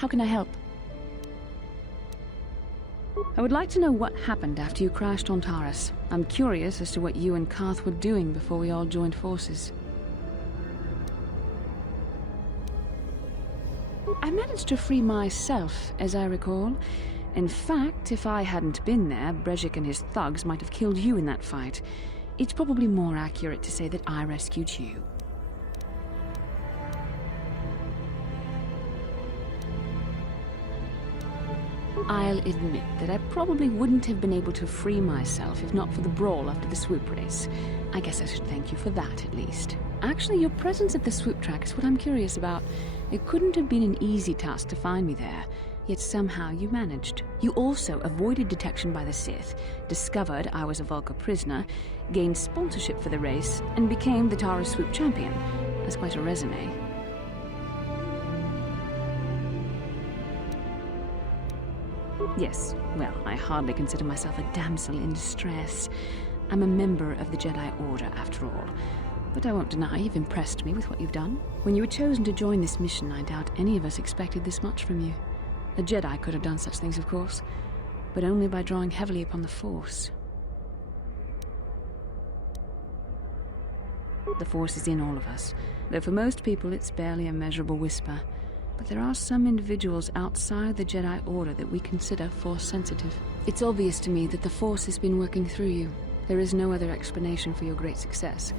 How can I help? I would like to know what happened after you crashed on Taurus. I'm curious as to what you and Karth were doing before we all joined forces. I managed to free myself, as I recall. In fact, if I hadn't been there, Brejik and his thugs might have killed you in that fight. It's probably more accurate to say that I rescued you. I'll admit that I probably wouldn't have been able to free myself if not for the brawl after the swoop race. I guess I should thank you for that, at least. Actually, your presence at the swoop track is what I'm curious about. It couldn't have been an easy task to find me there, yet somehow you managed. You also avoided detection by the Sith, discovered I was a Vulca prisoner, gained sponsorship for the race, and became the Taurus swoop champion. That's quite a resume. Yes, well, I hardly consider myself a damsel in distress. I'm a member of the Jedi Order, after all. But I won't deny you've impressed me with what you've done. When you were chosen to join this mission, I doubt any of us expected this much from you. A Jedi could have done such things, of course, but only by drawing heavily upon the Force. The Force is in all of us, though for most people it's barely a measurable whisper. But there are some individuals outside the Jedi Order that we consider Force-sensitive. It's obvious to me that the Force has been working through you. There is no other explanation for your great success,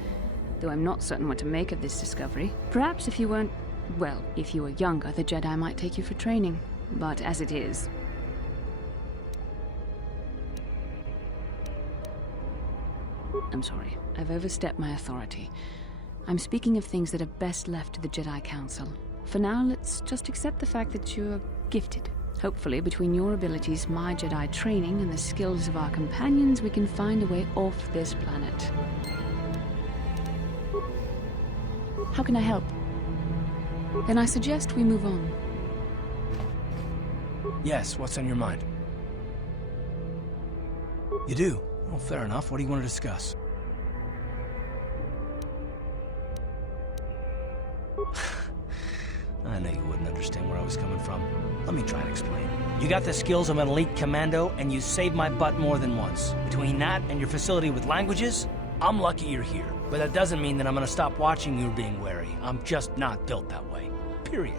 though I'm not certain what to make of this discovery. Perhaps if you weren't... well, if you were younger, the Jedi might take you for training. But as it is... I'm sorry. I've overstepped my authority. I'm speaking of things that are best left to the Jedi Council. For now, let's just accept the fact that you're gifted. Hopefully, between your abilities, my Jedi training, and the skills of our companions, we can find a way off this planet. How can I help? Then I suggest we move on. Yes, what's on your mind? You do? Well, fair enough. What do you want to discuss? I know you wouldn't understand where I was coming from. Let me try and explain. You got the skills of an elite commando, and you saved my butt more than once. Between that and your facility with languages, I'm lucky you're here. But that doesn't mean that I'm gonna stop watching you being wary. I'm just not built that way. Period.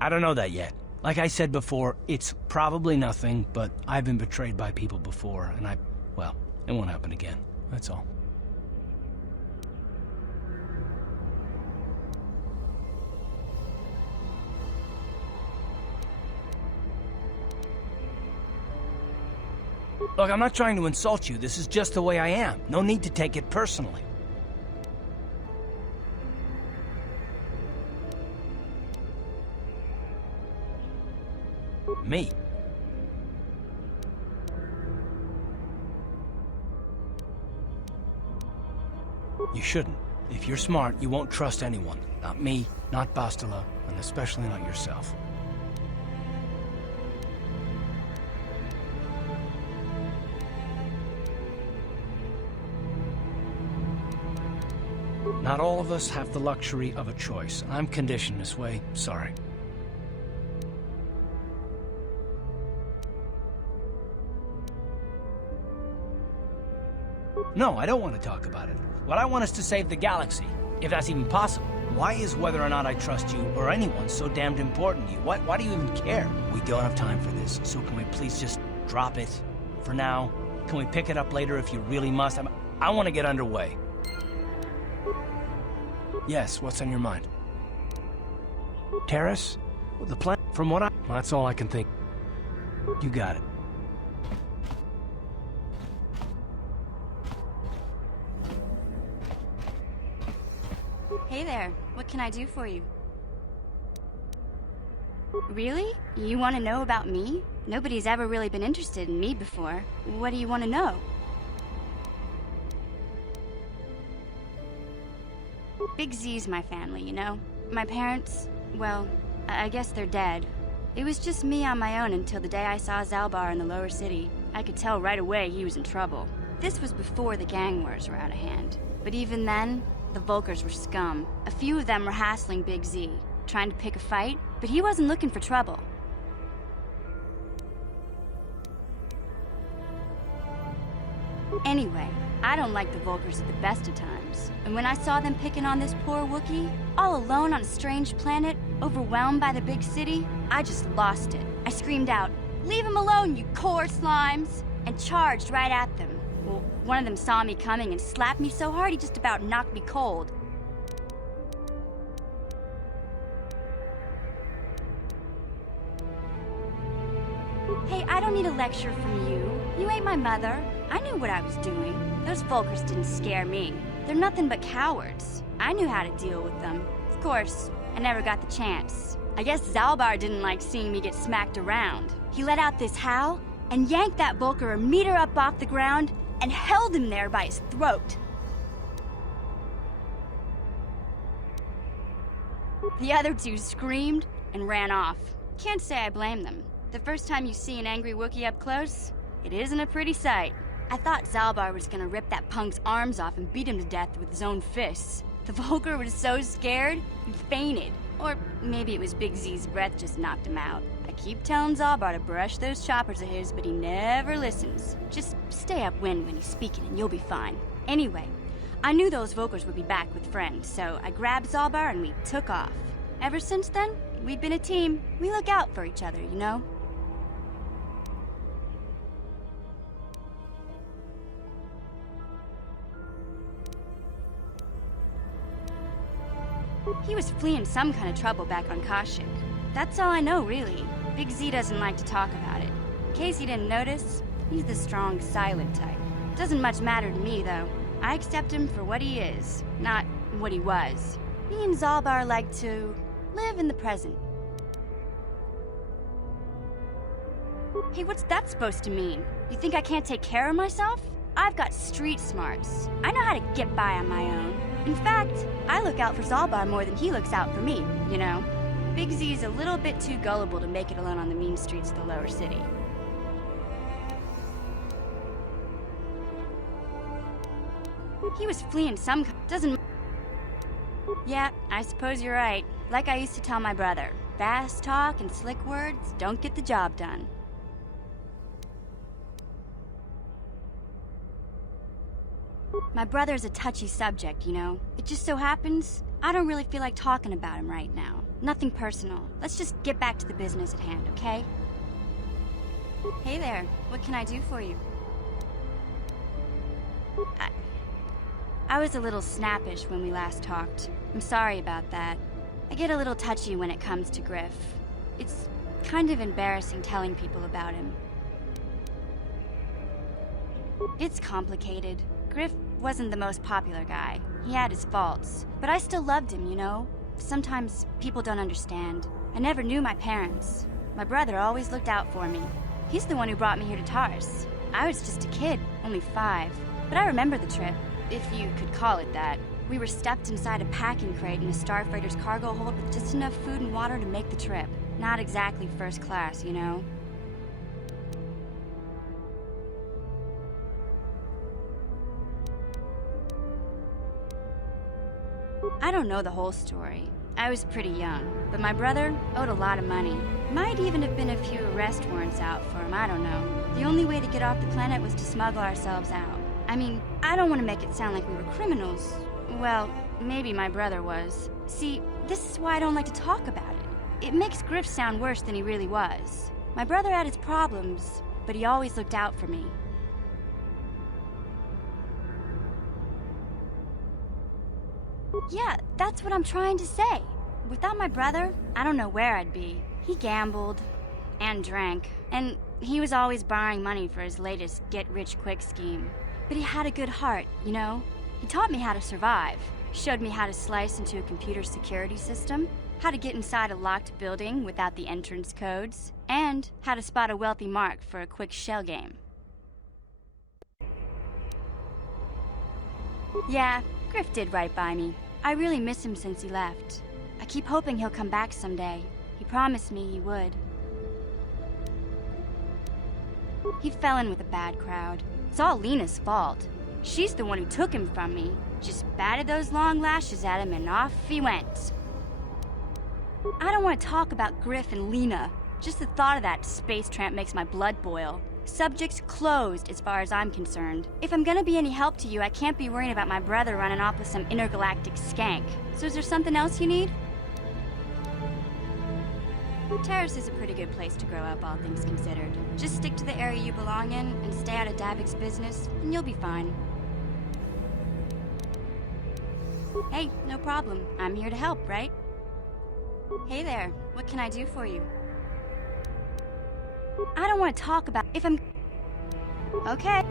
I don't know that yet. Like I said before, it's probably nothing, but I've been betrayed by people before, and well, it won't happen again. That's all. Look, I'm not trying to insult you. This is just the way I am. No need to take it personally. Me? You shouldn't. If you're smart, you won't trust anyone. Not me, not Bastila, and especially not yourself. Not all of us have the luxury of a choice. I'm conditioned this way. Sorry. No, I don't want to talk about it. What I want is to save the galaxy, if that's even possible. Why is whether or not I trust you or anyone so damned important to you? Why do you even care? We don't have time for this, so can we please just drop it for now? Can we pick it up later if you really must? I want to get underway. Yes, what's on your mind? Terrace? Well, the plan... From what that's all I can think. You got it. Hey there, what can I do for you? Really? You want to know about me? Nobody's ever really been interested in me before. What do you want to know? Big Z's my family, you know? My parents, well, I guess they're dead. It was just me on my own until the day I saw Zalbar in the lower city. I could tell right away he was in trouble. This was before the gang wars were out of hand. But even then, the Volkers were scum. A few of them were hassling Big Z, trying to pick a fight, but he wasn't looking for trouble. Anyway, I don't like the Volkers at the best of times. And when I saw them picking on this poor Wookiee, all alone on a strange planet, overwhelmed by the big city, I just lost it. I screamed out, "Leave him alone, you core slimes!" and charged right at them. Well, one of them saw me coming and slapped me so hard he just about knocked me cold. Hey, I don't need a lecture from you. You ain't my mother. I knew what I was doing. Those Volkers didn't scare me. They're nothing but cowards. I knew how to deal with them. Of course, I never got the chance. I guess Zalbar didn't like seeing me get smacked around. He let out this howl and yanked that Volker a meter up off the ground and held him there by his throat. The other two screamed and ran off. Can't say I blame them. The first time you see an angry Wookiee up close, it isn't a pretty sight. I thought Zalbar was gonna rip that punk's arms off and beat him to death with his own fists. The Volker was so scared, he fainted. Or maybe it was Big Z's breath just knocked him out. I keep telling Zalbar to brush those choppers of his, but he never listens. Just stay upwind when he's speaking and you'll be fine. Anyway, I knew those Volkers would be back with friends, so I grabbed Zalbar and we took off. Ever since then, we've been a team. We look out for each other, you know? He was fleeing some kind of trouble back on Kashyyyk. That's all I know, really. Big Z doesn't like to talk about it. In case you didn't notice, he's the strong, silent type. Doesn't much matter to me, though. I accept him for what he is, not what he was. Me and Zalbar like to live in the present. Hey, what's that supposed to mean? You think I can't take care of myself? I've got street smarts. I know how to get by on my own. In fact, I look out for Zalbar more than he looks out for me, you know? Big Z's a little bit too gullible to make it alone on the mean streets of the lower city. He was fleeing some doesn't... Yeah, I suppose you're right. Like I used to tell my brother, fast talk and slick words don't get the job done. My brother's a touchy subject, you know? It just so happens, I don't really feel like talking about him right now. Nothing personal. Let's just get back to the business at hand, okay? Hey there, what can I do for you? I was a little snappish when we last talked. I'm sorry about that. I get a little touchy when it comes to Griff. It's kind of embarrassing telling people about him. It's complicated. Griff wasn't the most popular guy. He had his faults. But I still loved him, you know? Sometimes people don't understand. I never knew my parents. My brother always looked out for me. He's the one who brought me here to Tars. I was just a kid, only 5. But I remember the trip, if you could call it that. We were stuffed inside a packing crate in a starfreighter's cargo hold with just enough food and water to make the trip. Not exactly first class, you know? I don't know the whole story. I was pretty young, but my brother owed a lot of money. Might even have been a few arrest warrants out for him, I don't know. The only way to get off the planet was to smuggle ourselves out. I mean, I don't want to make it sound like we were criminals. Well, maybe my brother was. See, this is why I don't like to talk about it. It makes Griff sound worse than he really was. My brother had his problems, but he always looked out for me. Yeah, that's what I'm trying to say. Without my brother, I don't know where I'd be. He gambled and drank, and he was always borrowing money for his latest get-rich-quick scheme. But he had a good heart, you know? He taught me how to survive, showed me how to slice into a computer security system, how to get inside a locked building without the entrance codes, and how to spot a wealthy mark for a quick shell game. Yeah, Griff did right by me. I really miss him since he left. I keep hoping he'll come back someday. He promised me he would. He fell in with a bad crowd. It's all Lena's fault. She's the one who took him from me. Just batted those long lashes at him and off he went. I don't want to talk about Griff and Lena. Just the thought of that space tramp makes my blood boil. Subject closed as far as I'm concerned. If I'm gonna be any help to you, I can't be worrying about my brother running off with some intergalactic skank. So is there something else you need? Terrace is a pretty good place to grow up, all things considered. Just stick to the area you belong in and stay out of Davik's business, and you'll be fine. Hey, no problem. I'm here to help, right? Hey there, what can I do for you? I don't want to talk about if I'm... Okay.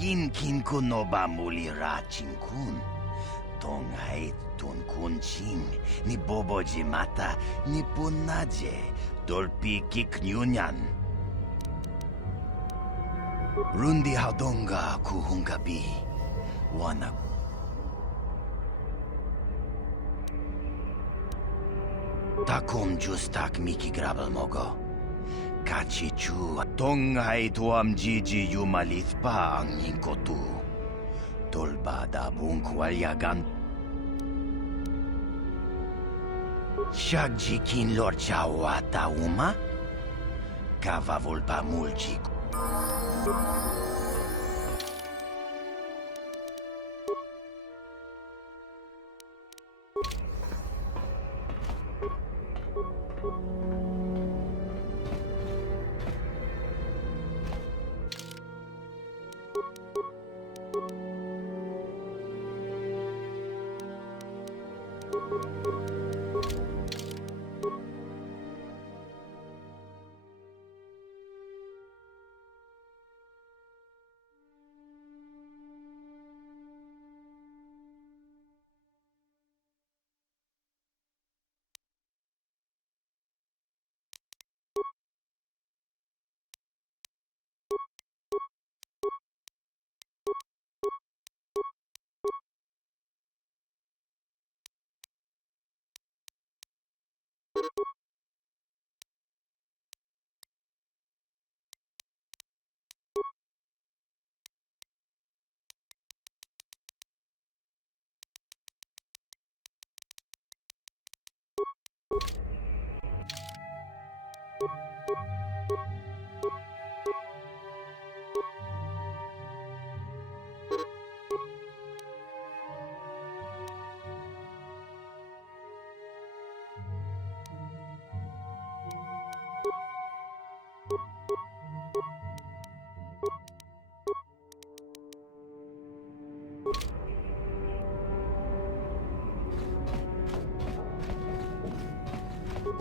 Kin kin kun no ba muli ra chin kun. tong hait tun kunching ni boboji mata ni punaje dolpi kiknyunyan. Rundi hadonga kuhungabi wana. Takum justak miki grabel mogo. Kachi chu tongai tuam jiji yumalit pa ang ningkotu. Tolba da bunkwalyagan. Shagji kin lorcha wata uma. Kava volpa mulji.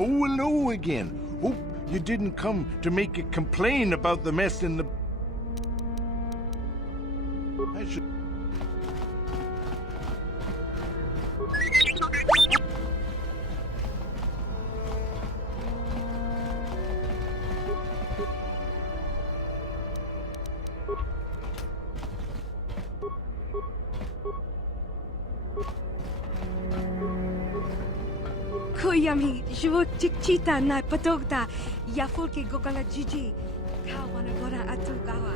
Oh, hello again. Hope you didn't come to make a complaint about the mess in the... I should... Koyami, Chita na patogta, Yafulke Gokala Gigi, Kawana Gora Atugawa.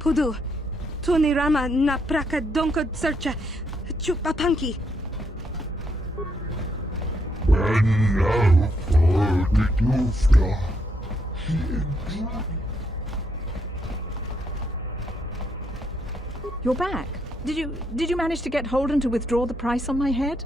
Pudu, Tony Rama na praka donko searcha, chupapanki. You're back. Did you manage to get Holden to withdraw the price on my head?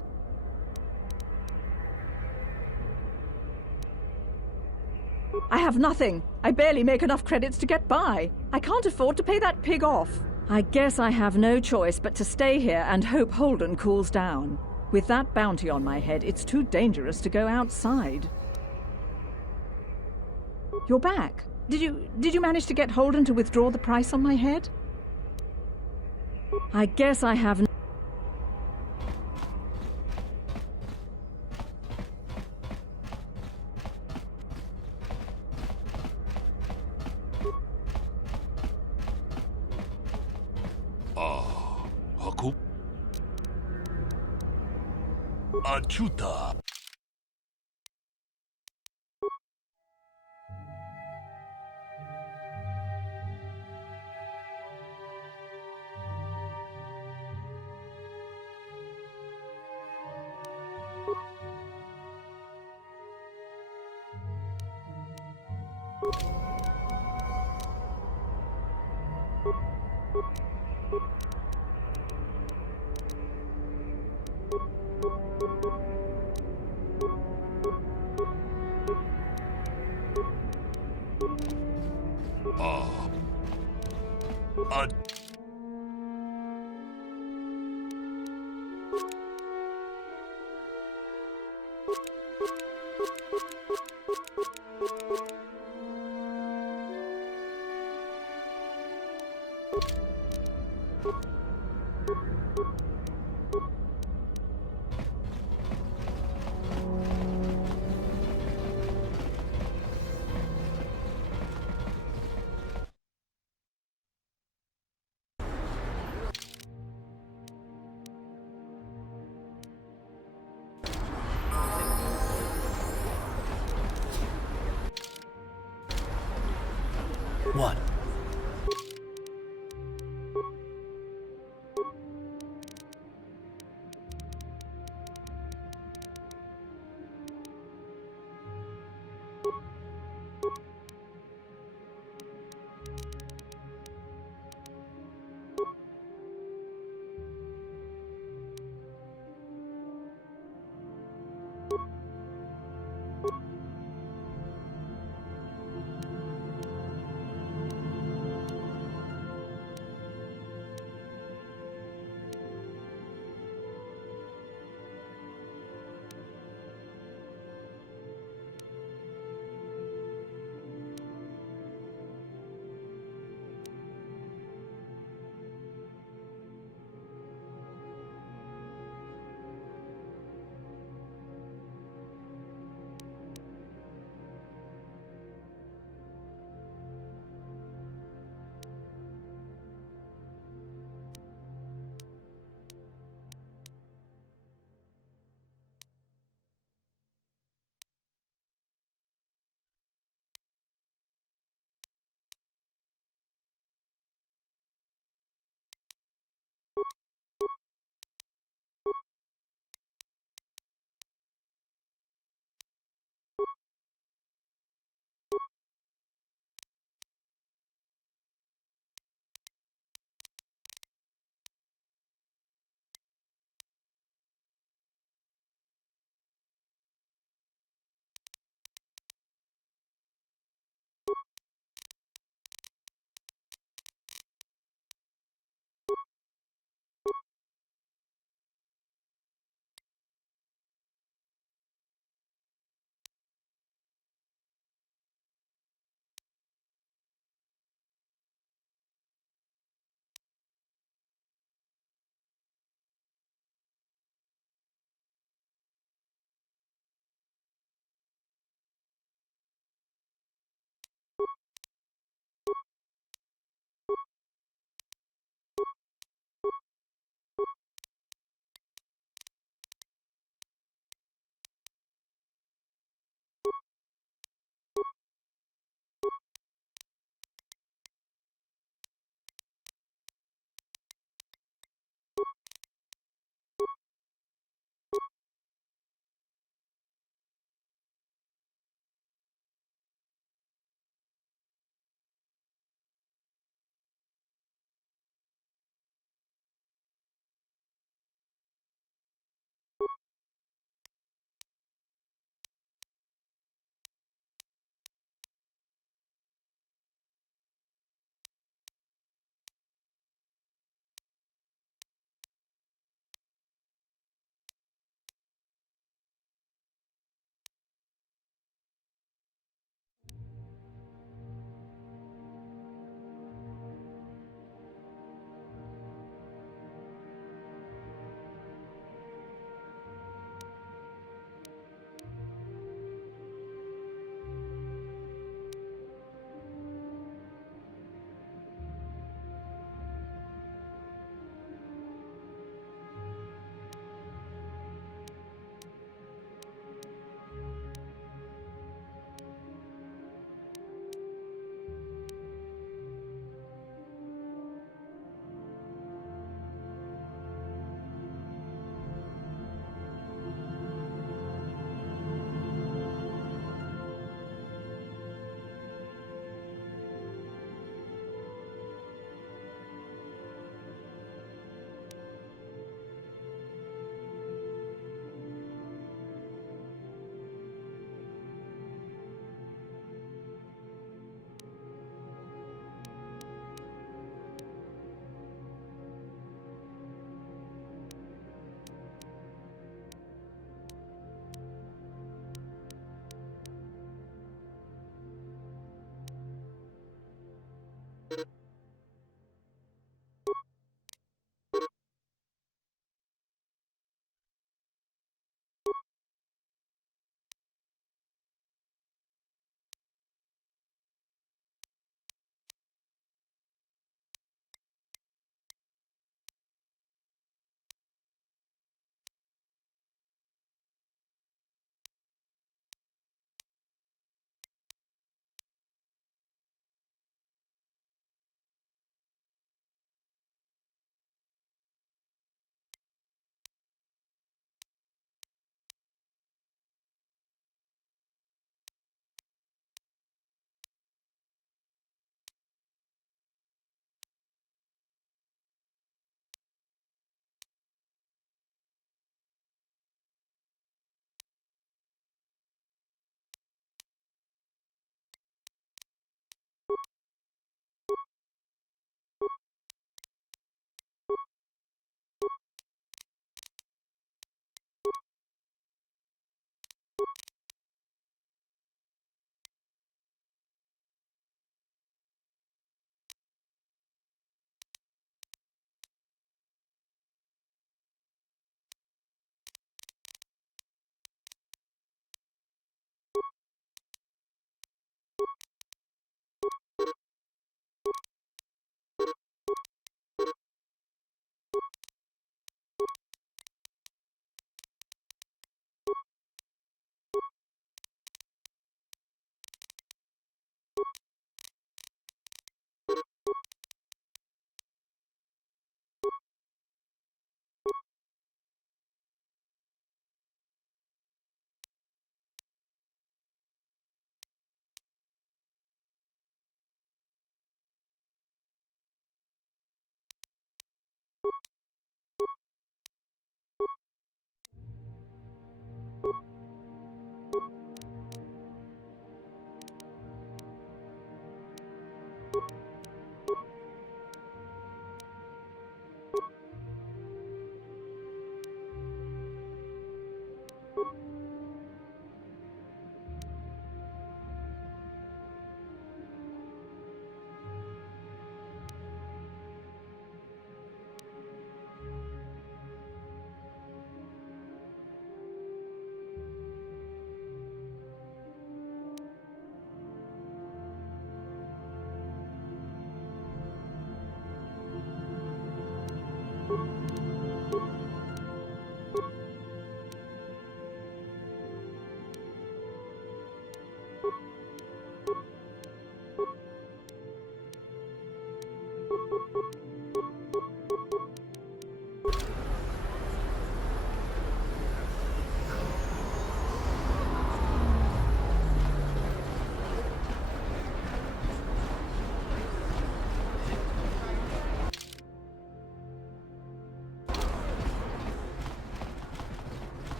I have nothing. I barely make enough credits to get by. I can't afford to pay that pig off. I guess I have no choice but to stay here and hope Holden cools down. With that bounty on my head, it's too dangerous to go outside. You're back. Did you manage to get Holden to withdraw the price on my head? I guess I have no... Haku? Achuta. Uh, What?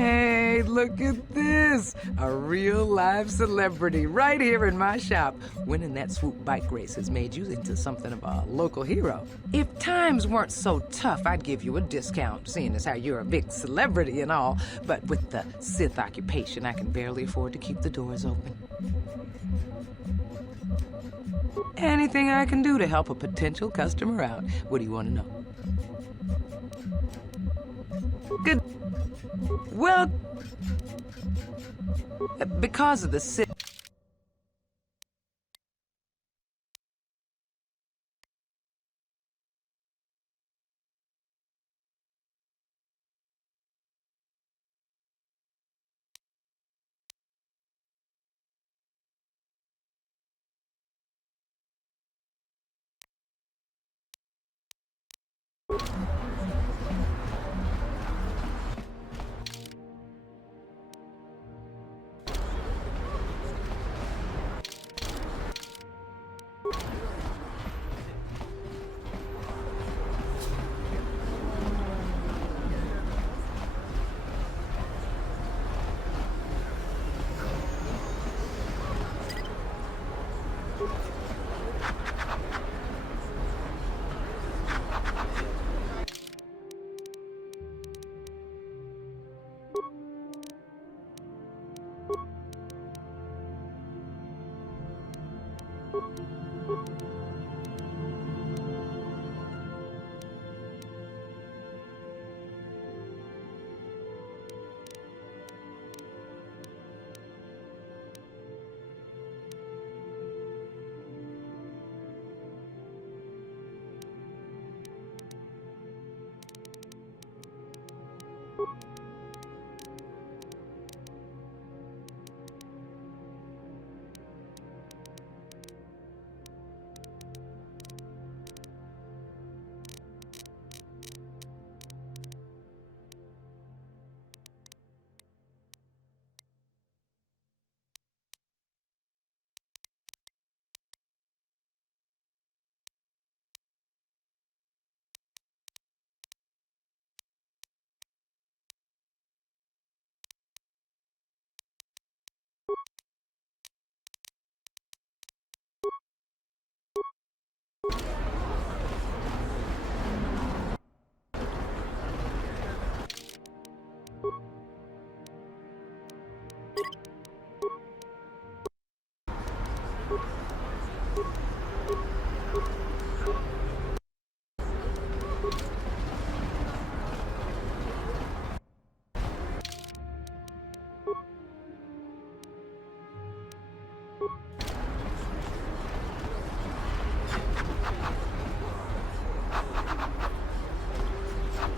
Hey, look at this! A real live celebrity right here in my shop. Winning that swoop bike race has made you into something of a local hero. If times weren't so tough, I'd give you a discount, seeing as how you're a big celebrity and all. But with the Sith occupation, I can barely afford to keep the doors open. Anything I can do to help a potential customer out. What do you want to know? Good. Well, because of the Sith.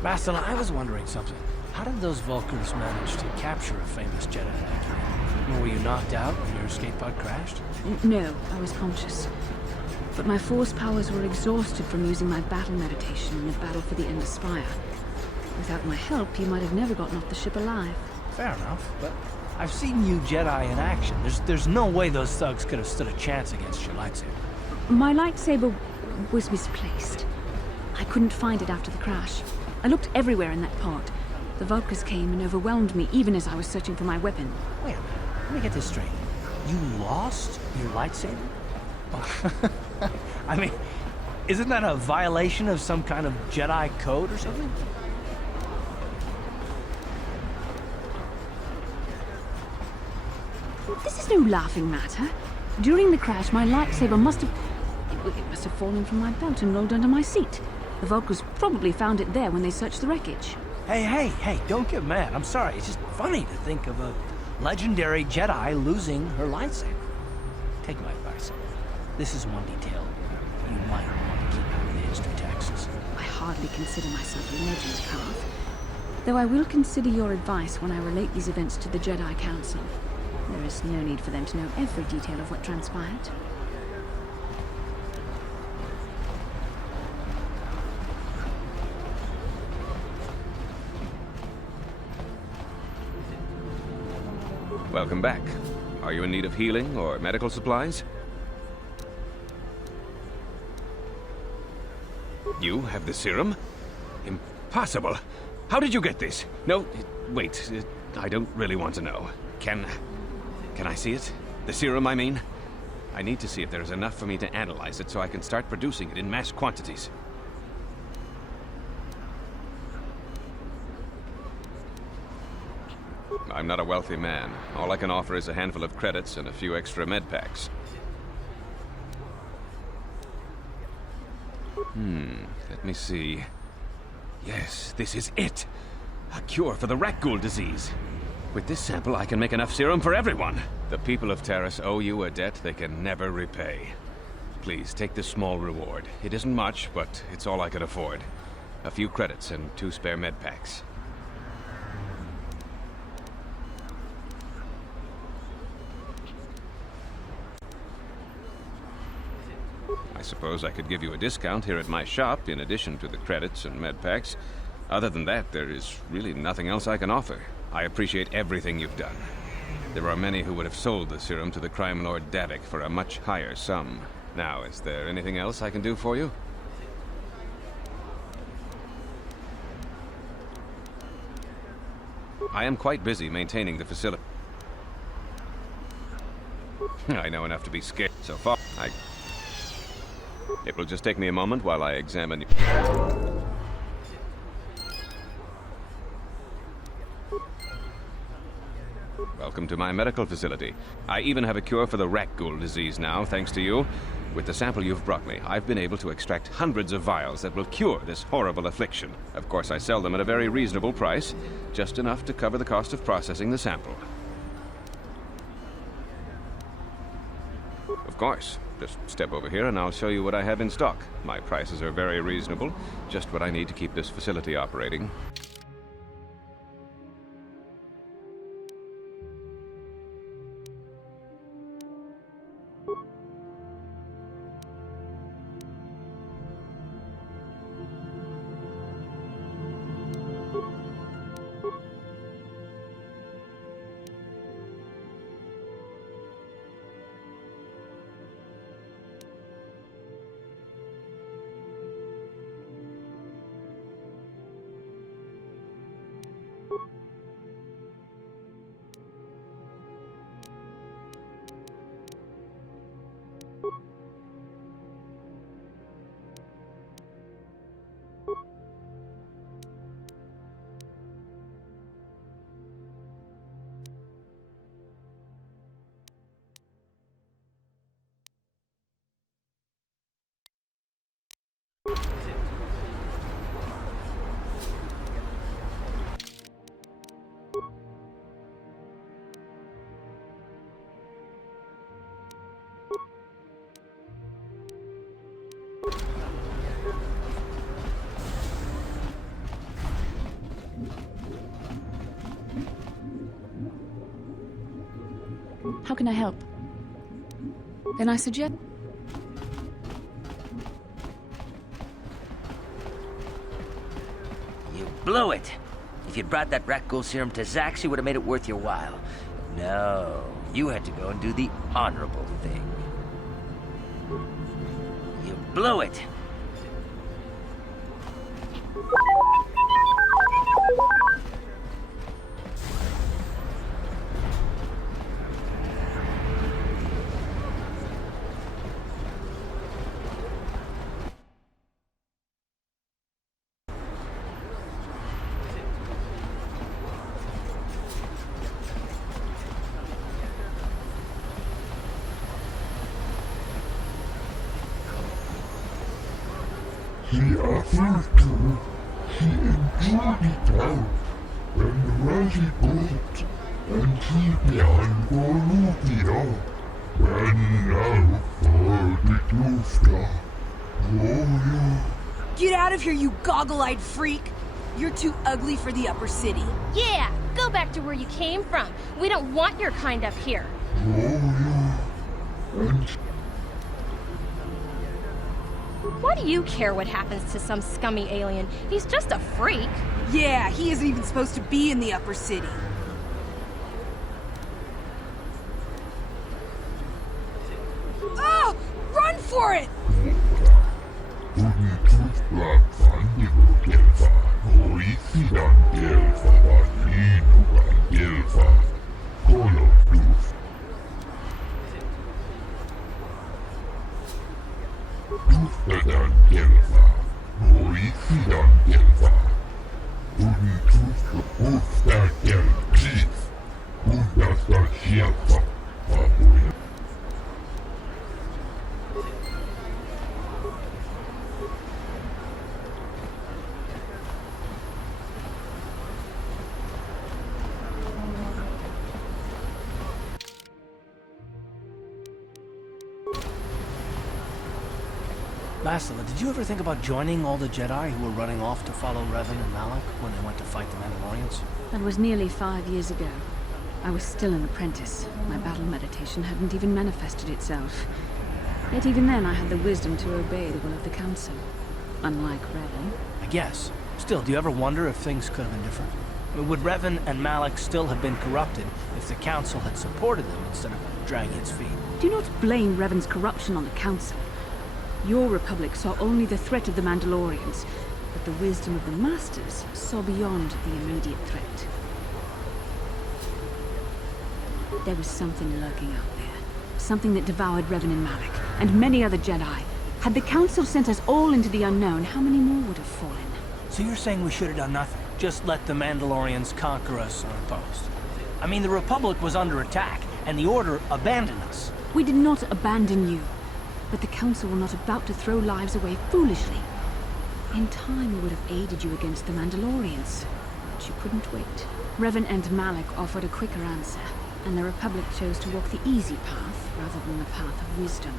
Bastila, I was wondering something. How did those Vulcans manage to capture a famous Jedi like you? Were you knocked out when your escape pod crashed? No, I was conscious. But my force powers were exhausted from using my battle meditation in the battle for the Ender Spire. Without my help, you might have never gotten off the ship alive. Fair enough, but I've seen you Jedi in action. There's no way those thugs could have stood a chance against your lightsaber. My lightsaber was misplaced. I couldn't find it after the crash. I looked everywhere in that pod. The Vulcans came and overwhelmed me even as I was searching for my weapon. Wait a minute, let me get this straight. You lost your lightsaber? I mean, isn't that a violation of some kind of Jedi code or something? This is no laughing matter. During the crash, my lightsaber must have fallen from my belt and rolled under my seat. The Vulcans probably found it there when they searched the wreckage. Hey, don't get mad. I'm sorry. It's just funny to think of a legendary Jedi losing her lightsaber. Take my advice. This is one detail you might want to keep out of the history texts. I hardly consider myself a legend, Carth. Though I will consider your advice when I relate these events to the Jedi Council. There is no need for them to know every detail of what transpired. Welcome back. Are you in need of healing or medical supplies? You have the serum? Impossible. How did you get this? No, wait. I don't really want to know. Can I see it? The serum, I mean? I need to see if there is enough for me to analyze it so I can start producing it in mass quantities. I'm not a wealthy man. All I can offer is a handful of credits and a few extra med packs. Let me see. Yes, this is it. A cure for the Rakghoul disease. With this sample, I can make enough serum for everyone. The people of Terrace owe you a debt they can never repay. Please, take this small reward. It isn't much, but it's all I can afford. A few credits and 2 spare med packs. I suppose I could give you a discount here at my shop, in addition to the credits and med packs. Other than that, there is really nothing else I can offer. I appreciate everything you've done. There are many who would have sold the serum to the crime lord Davik for a much higher sum. Now, is there anything else I can do for you? I am quite busy maintaining the facility. I know enough to be scared so far. It will just take me a moment while I examine you. Well, welcome to my medical facility. I even have a cure for the rat ghoul disease now, thanks to you. With the sample you've brought me, I've been able to extract hundreds of vials that will cure this horrible affliction. Of course, I sell them at a very reasonable price, just enough to cover the cost of processing the sample. Of course. Just step over here and I'll show you what I have in stock. My prices are very reasonable, just what I need to keep this facility operating. How can I help? Then I suggest... You blew it! If you'd brought that rat ghoul serum to Zax, you would have made it worth your while. No, you had to go and do the honorable thing. You blew it! He offered to, he enjoyed it out, and really good, and he began Bolivia, and now for the Klufta. Oh yeah. Get out of here, you goggle-eyed freak! You're too ugly for the upper city. Yeah, go back to where you came from. We don't want your kind up here. Oh yeah. And Why do you care what happens to some scummy alien? He's just a freak. Yeah, he isn't even supposed to be in the upper city. Oh! Run for it! Bastila, did you ever think about joining all the Jedi who were running off to follow Revan and Malak when they went to fight the Mandalorians? That was nearly 5 years ago. I was still an apprentice. My battle meditation hadn't even manifested itself. Yet even then I had the wisdom to obey the will of the Council. Unlike Revan. I guess. Still, do you ever wonder if things could have been different? I mean, would Revan and Malak still have been corrupted if the Council had supported them instead of dragging its feet? Do not blame Revan's corruption on the Council. Your Republic saw only the threat of the Mandalorians, but the wisdom of the Masters saw beyond the immediate threat. There was something lurking out there. Something that devoured Revan and Malak, and many other Jedi. Had the Council sent us all into the unknown, how many more would have fallen? So you're saying we should have done nothing? Just let the Mandalorians conquer us unopposed? I mean, the Republic was under attack, and the Order abandoned us. We did not abandon you, but the Council were not about to throw lives away foolishly. In time, we would have aided you against the Mandalorians, but you couldn't wait. Revan and Malak offered a quicker answer, and the Republic chose to walk the easy path rather than the path of wisdom.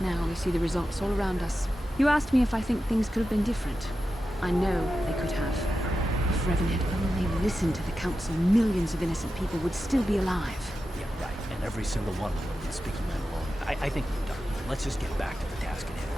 Now we see the results all around us. You asked me if I think things could have been different. I know they could have. If Revan had only listened to the Council, millions of innocent people would still be alive. Yeah, right. And every single one of them would be speaking Mandalorian. I think we're done. Let's just get back to the task at hand.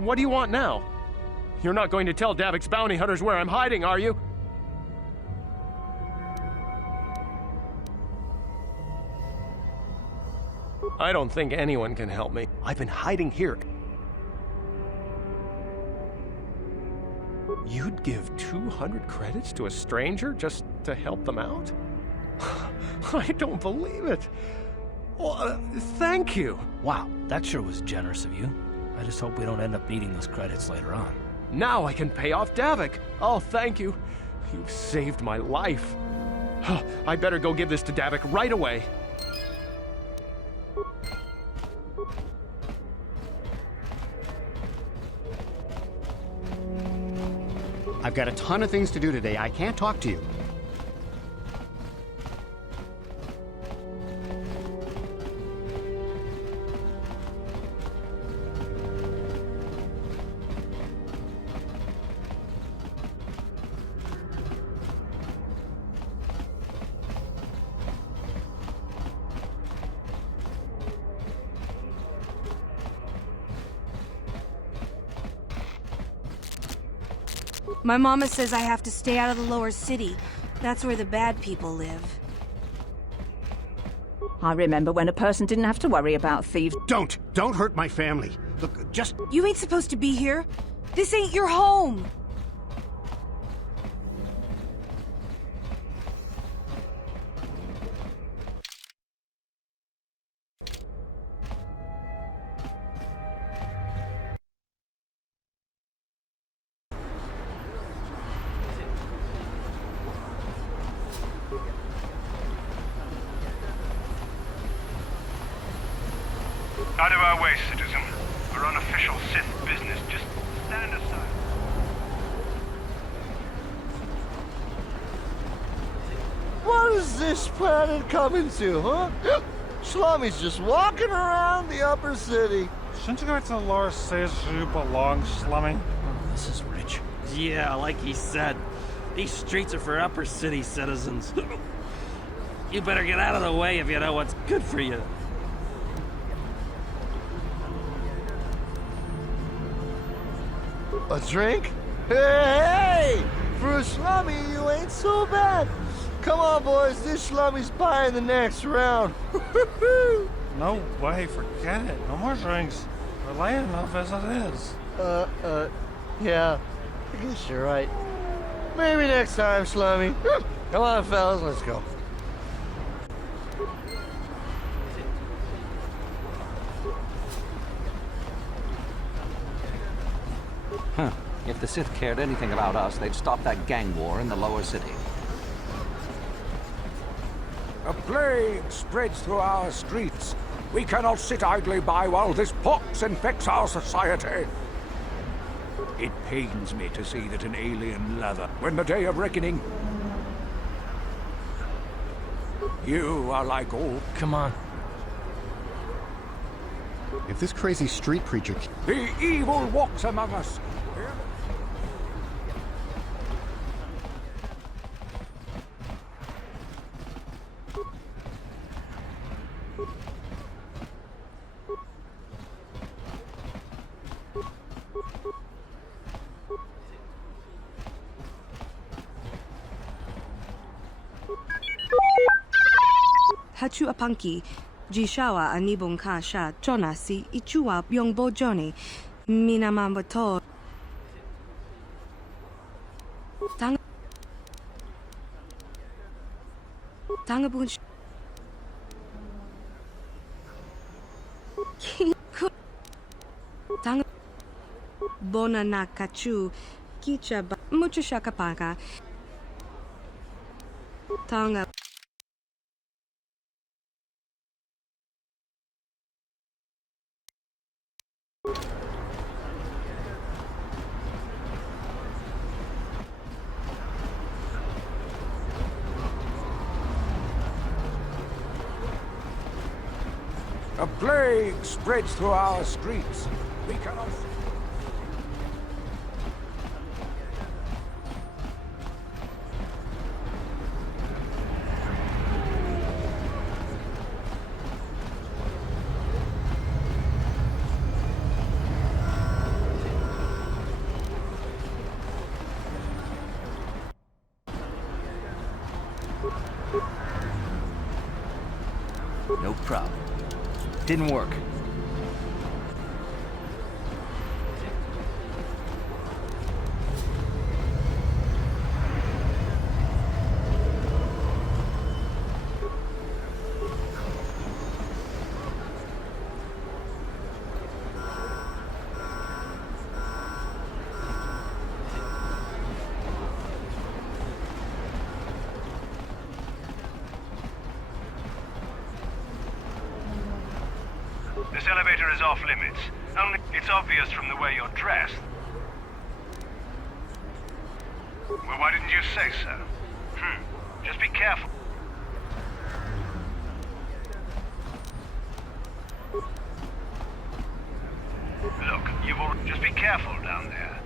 What do you want now? You're not going to tell Davik's bounty hunters where I'm hiding, are you? I don't think anyone can help me. I've been hiding here. You'd give 200 credits to a stranger just to help them out? I don't believe it. Well, thank you. Wow, that sure was generous of you. I just hope we don't end up needing those credits later on. Now I can pay off Davik. Oh, thank you. You've saved my life. I better go give this to Davik right away. I've got a ton of things to do today. I can't talk to you. My mama says I have to stay out of the lower city. That's where the bad people live. I remember when a person didn't have to worry about thieves. Don't hurt my family. Look, just... You ain't supposed to be here. This ain't your home. Out of our way, citizen. We're on official Sith business. Just stand aside. What is this planet coming to, huh? Shlomi's just walking around the upper city. Shouldn't you go to the lower cities where you belong, Slummy? Oh, this is rich. Yeah, like he said. These streets are for upper city citizens. You better get out of the way if you know what's good for you. A drink? Hey! For a Shlomi, you ain't so bad. Come on, boys. This Shlomi's buying the next round. No way, forget it. No more drinks. We're late enough as it is. Yeah. I guess you're right. Maybe next time, Shlomi. Come on, fellas, let's go. Huh. If the Sith cared anything about us, they'd stop that gang war in the lower city. A plague spreads through our streets. We cannot sit idly by while this pox infects our society. It pains me to see that an alien lover, when the day of reckoning... You are like all... Come on. If this crazy street preacher... The evil walks among us. Hachu Apanki. Jishawa anibong ka sha chona si ichua byongbo joni minamambato. Tangabun Tang Bona nakachu kicha mucho shakapaka Tanga A plague spreads through our streets. We cannot... No problem. Didn't work. This elevator is off limits. Only it's obvious from the way you're dressed. Well, why didn't you say so? Just be careful. Look, you've all... Just be careful down there.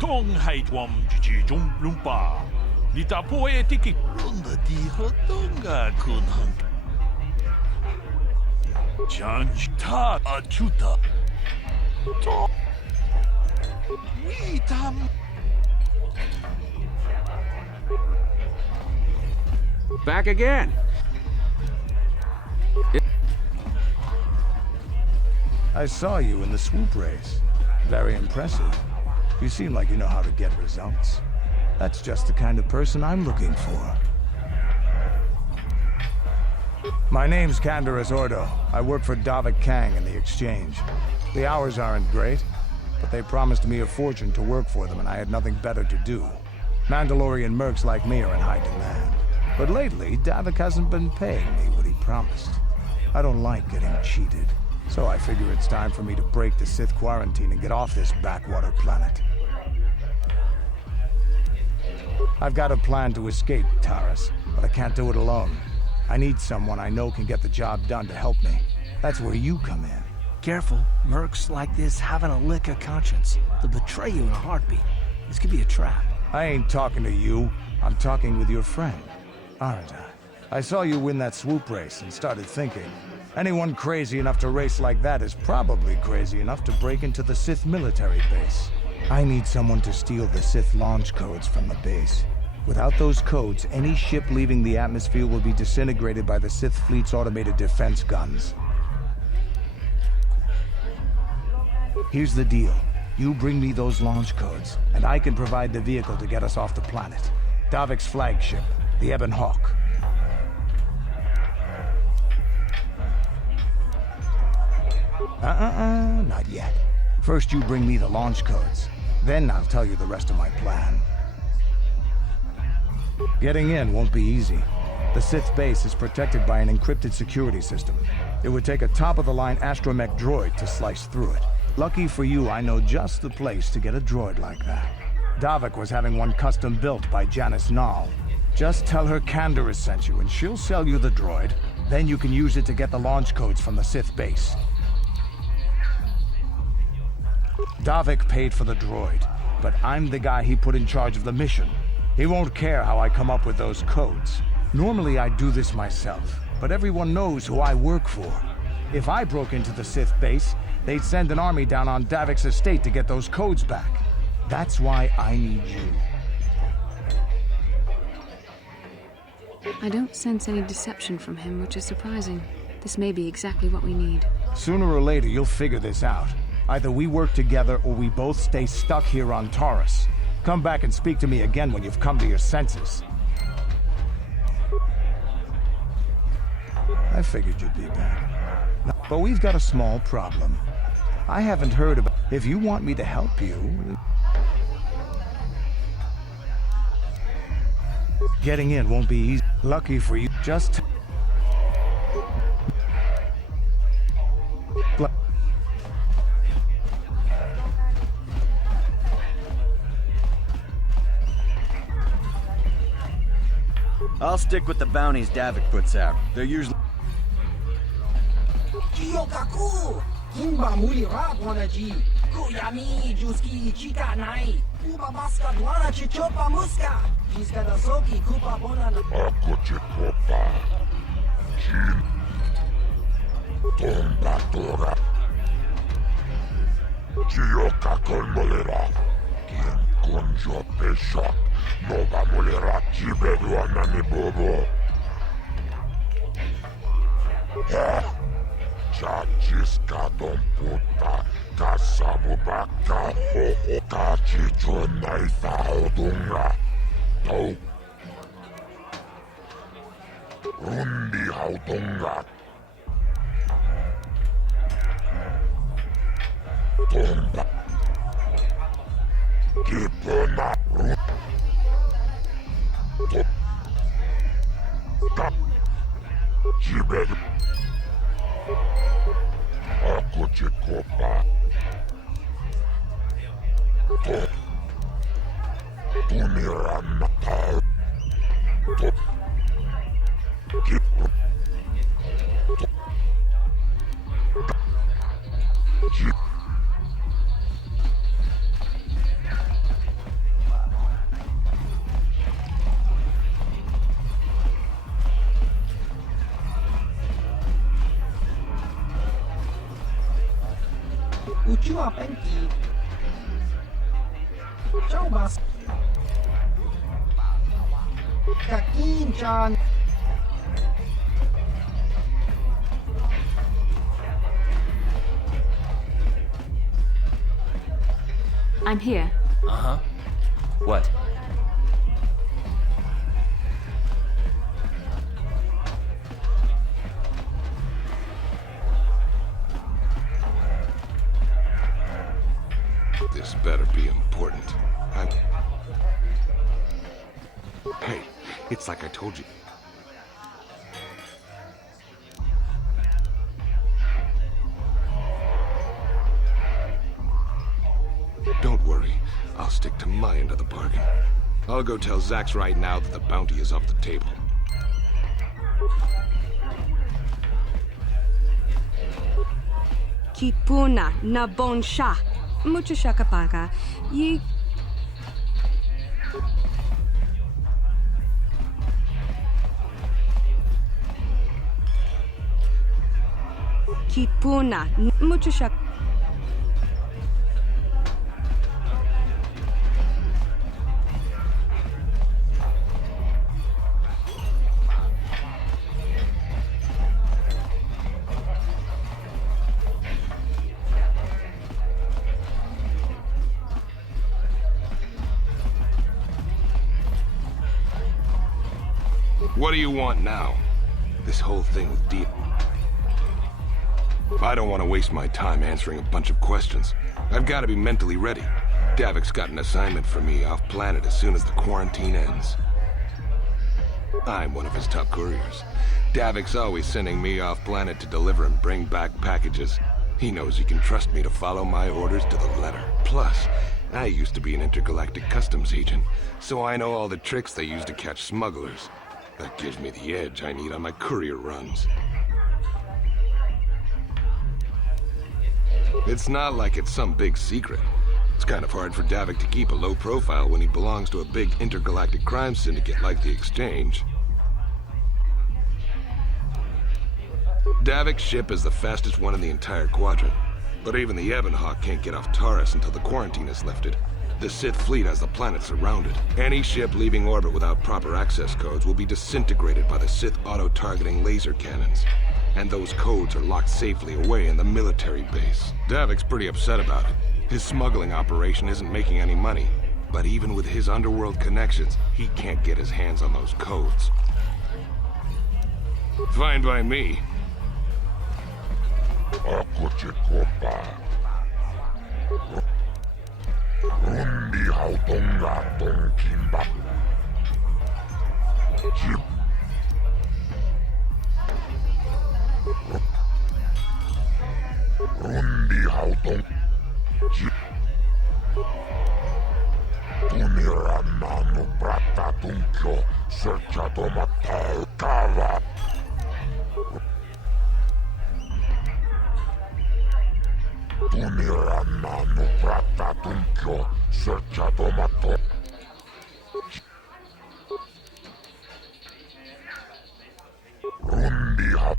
Tong hai dwam jiji jum lumpa. Nita poetiki. Runda di hotonga kunhan. Change ta achuta. To. Witam. Back again. I saw you in the swoop race. Very impressive. You seem like you know how to get results. That's just the kind of person I'm looking for. My name's Canderous Ordo. I work for Davik Kang in the Exchange. The hours aren't great, but they promised me a fortune to work for them, and I had nothing better to do. Mandalorian mercs like me are in high demand. But lately, Davik hasn't been paying me what he promised. I don't like getting cheated. So I figure it's time for me to break the Sith quarantine and get off this backwater planet. I've got a plan to escape Taris, but I can't do it alone. I need someone I know can get the job done to help me. That's where you come in. Careful, mercs like this haven't a lick of conscience. They'll betray you in a heartbeat. This could be a trap. I ain't talking to you. I'm talking with your friend, aren't I? I saw you win that swoop race and started thinking, anyone crazy enough to race like that is probably crazy enough to break into the Sith military base. I need someone to steal the Sith launch codes from the base. Without those codes, any ship leaving the atmosphere will be disintegrated by the Sith fleet's automated defense guns. Here's the deal. You bring me those launch codes, and I can provide the vehicle to get us off the planet. Davik's flagship, the Ebon Hawk. Not yet. First you bring me the launch codes. Then I'll tell you the rest of my plan. Getting in won't be easy. The Sith base is protected by an encrypted security system. It would take a top-of-the-line astromech droid to slice through it. Lucky for you, I know just the place to get a droid like that. Davik was having one custom built by Janice Nall. Just tell her Canderous sent you and she'll sell you the droid. Then you can use it to get the launch codes from the Sith base. Davik paid for the droid, but I'm the guy he put in charge of the mission. He won't care how I come up with those codes. Normally I'd do this myself, but everyone knows who I work for. If I broke into the Sith base, they'd send an army down on Davik's estate to get those codes back. That's why I need you. I don't sense any deception from him, which is surprising. This may be exactly what we need. Sooner or later, you'll figure this out. Either we work together or we both stay stuck here on Taurus. Come back and speak to me again when you've come to your senses. I figured you'd be back. But we've got a small problem. I haven't heard about... If you want me to help you... Getting in won't be easy. Lucky for you, just... I'll stick with the bounties Davik puts out. They're usually... Kiyokaku! Kimba mulira bonaji. Kuyami juski chika nai. Kuba maska dwana chichopa muska. Jiska da soki kupa bonana. Ako chikopa. Chin. Tomba tora. Kiyokaku mulira. Kien konjo peshak. Nova mulira chibeduana ni bobo. Chachiska don puta, kasamu baka ho kachicho naisa odunga. Tau. Rundi haudunga. Tomba. Kipona run. Chibedu. Ako chikopa. Tunirana tal. Kipu. Uchiwa Penki. Chobas. Kakin-chan. I'm here. Uh-huh. What? This better be important. Hey, it's like I told you. Don't worry. I'll stick to my end of the bargain. I'll go tell Zax right now that the bounty is off the table. Kipuna na bonsha. Mucho shakapaka. Yi. Kipuna. Mucho shak. What do you want now? This whole thing with Dia. I don't want to waste my time answering a bunch of questions. I've got to be mentally ready. Davik's got an assignment for me off-planet as soon as the quarantine ends. I'm one of his top couriers. Davik's always sending me off-planet to deliver and bring back packages. He knows he can trust me to follow my orders to the letter. Plus, I used to be an intergalactic customs agent, so I know all the tricks they use to catch smugglers. That gives me the edge I need on my courier runs. It's not like it's some big secret. It's kind of hard for Davik to keep a low profile when he belongs to a big intergalactic crime syndicate like the Exchange. Davik's ship is the fastest one in the entire quadrant. But even the Ebonhawk can't get off Taurus until the quarantine is lifted. The Sith fleet has the planet surrounded. Any ship leaving orbit without proper access codes will be disintegrated by the Sith auto-targeting laser cannons. And those codes are locked safely away in the military base. Davik's pretty upset about it. His smuggling operation isn't making any money. But even with his underworld connections, he can't get his hands on those codes. Fine by me. Rundi hautonga tonkimba. Chip. Rundi hautong. Chip. Tunira nanu prata tunkyo. Searcha tomatal kava. Tunira nanu prata tunkyo. Searcha tomato. Rundi ha.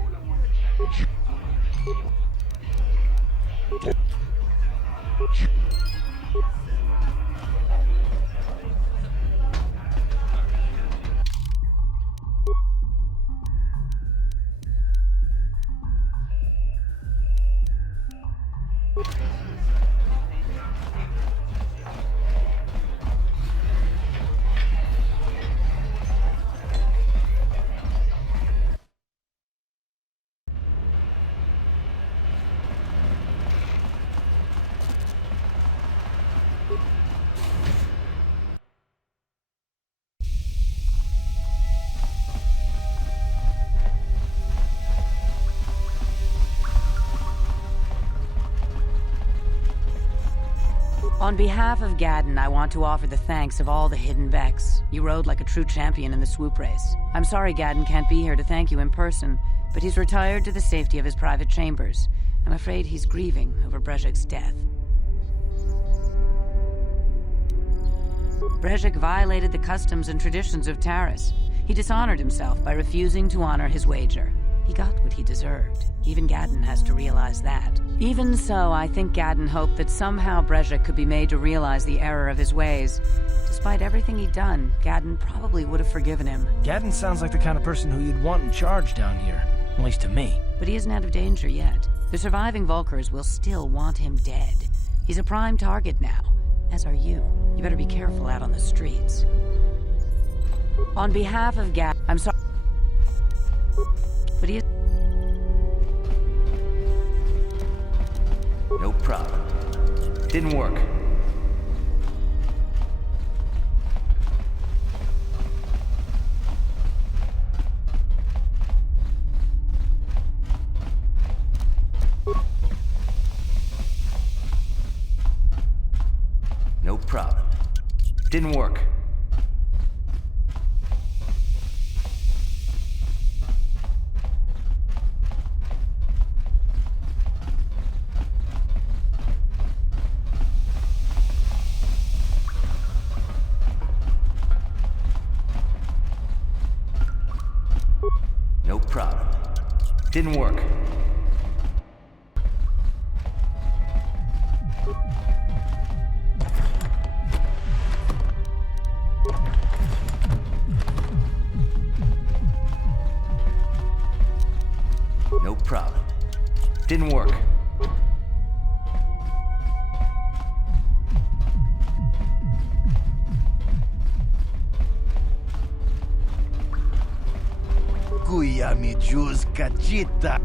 On behalf of Gadden, I want to offer the thanks of all the hidden Becks. You rode like a true champion in the swoop race. I'm sorry Gadden can't be here to thank you in person, but he's retired to the safety of his private chambers. I'm afraid he's grieving over Brezhik's death. Brezhik violated the customs and traditions of Taris. He dishonored himself by refusing to honor his wager. He got what he deserved. Even Gadden has to realize that. Even so, I think Gadden hoped that somehow Brezhik could be made to realize the error of his ways. Despite everything he'd done, Gadden probably would have forgiven him. Gadden sounds like the kind of person who you'd want in charge down here. At least to me. But he isn't out of danger yet. The surviving Volkers will still want him dead. He's a prime target now, as are you. You better be careful out on the streets. On behalf of Gadden, I'm sorry, but he is... No problem. Didn't work. No problem. Didn't work. No problem. Didn't work. No problem. Didn't work. Kuyami Juz Kachita.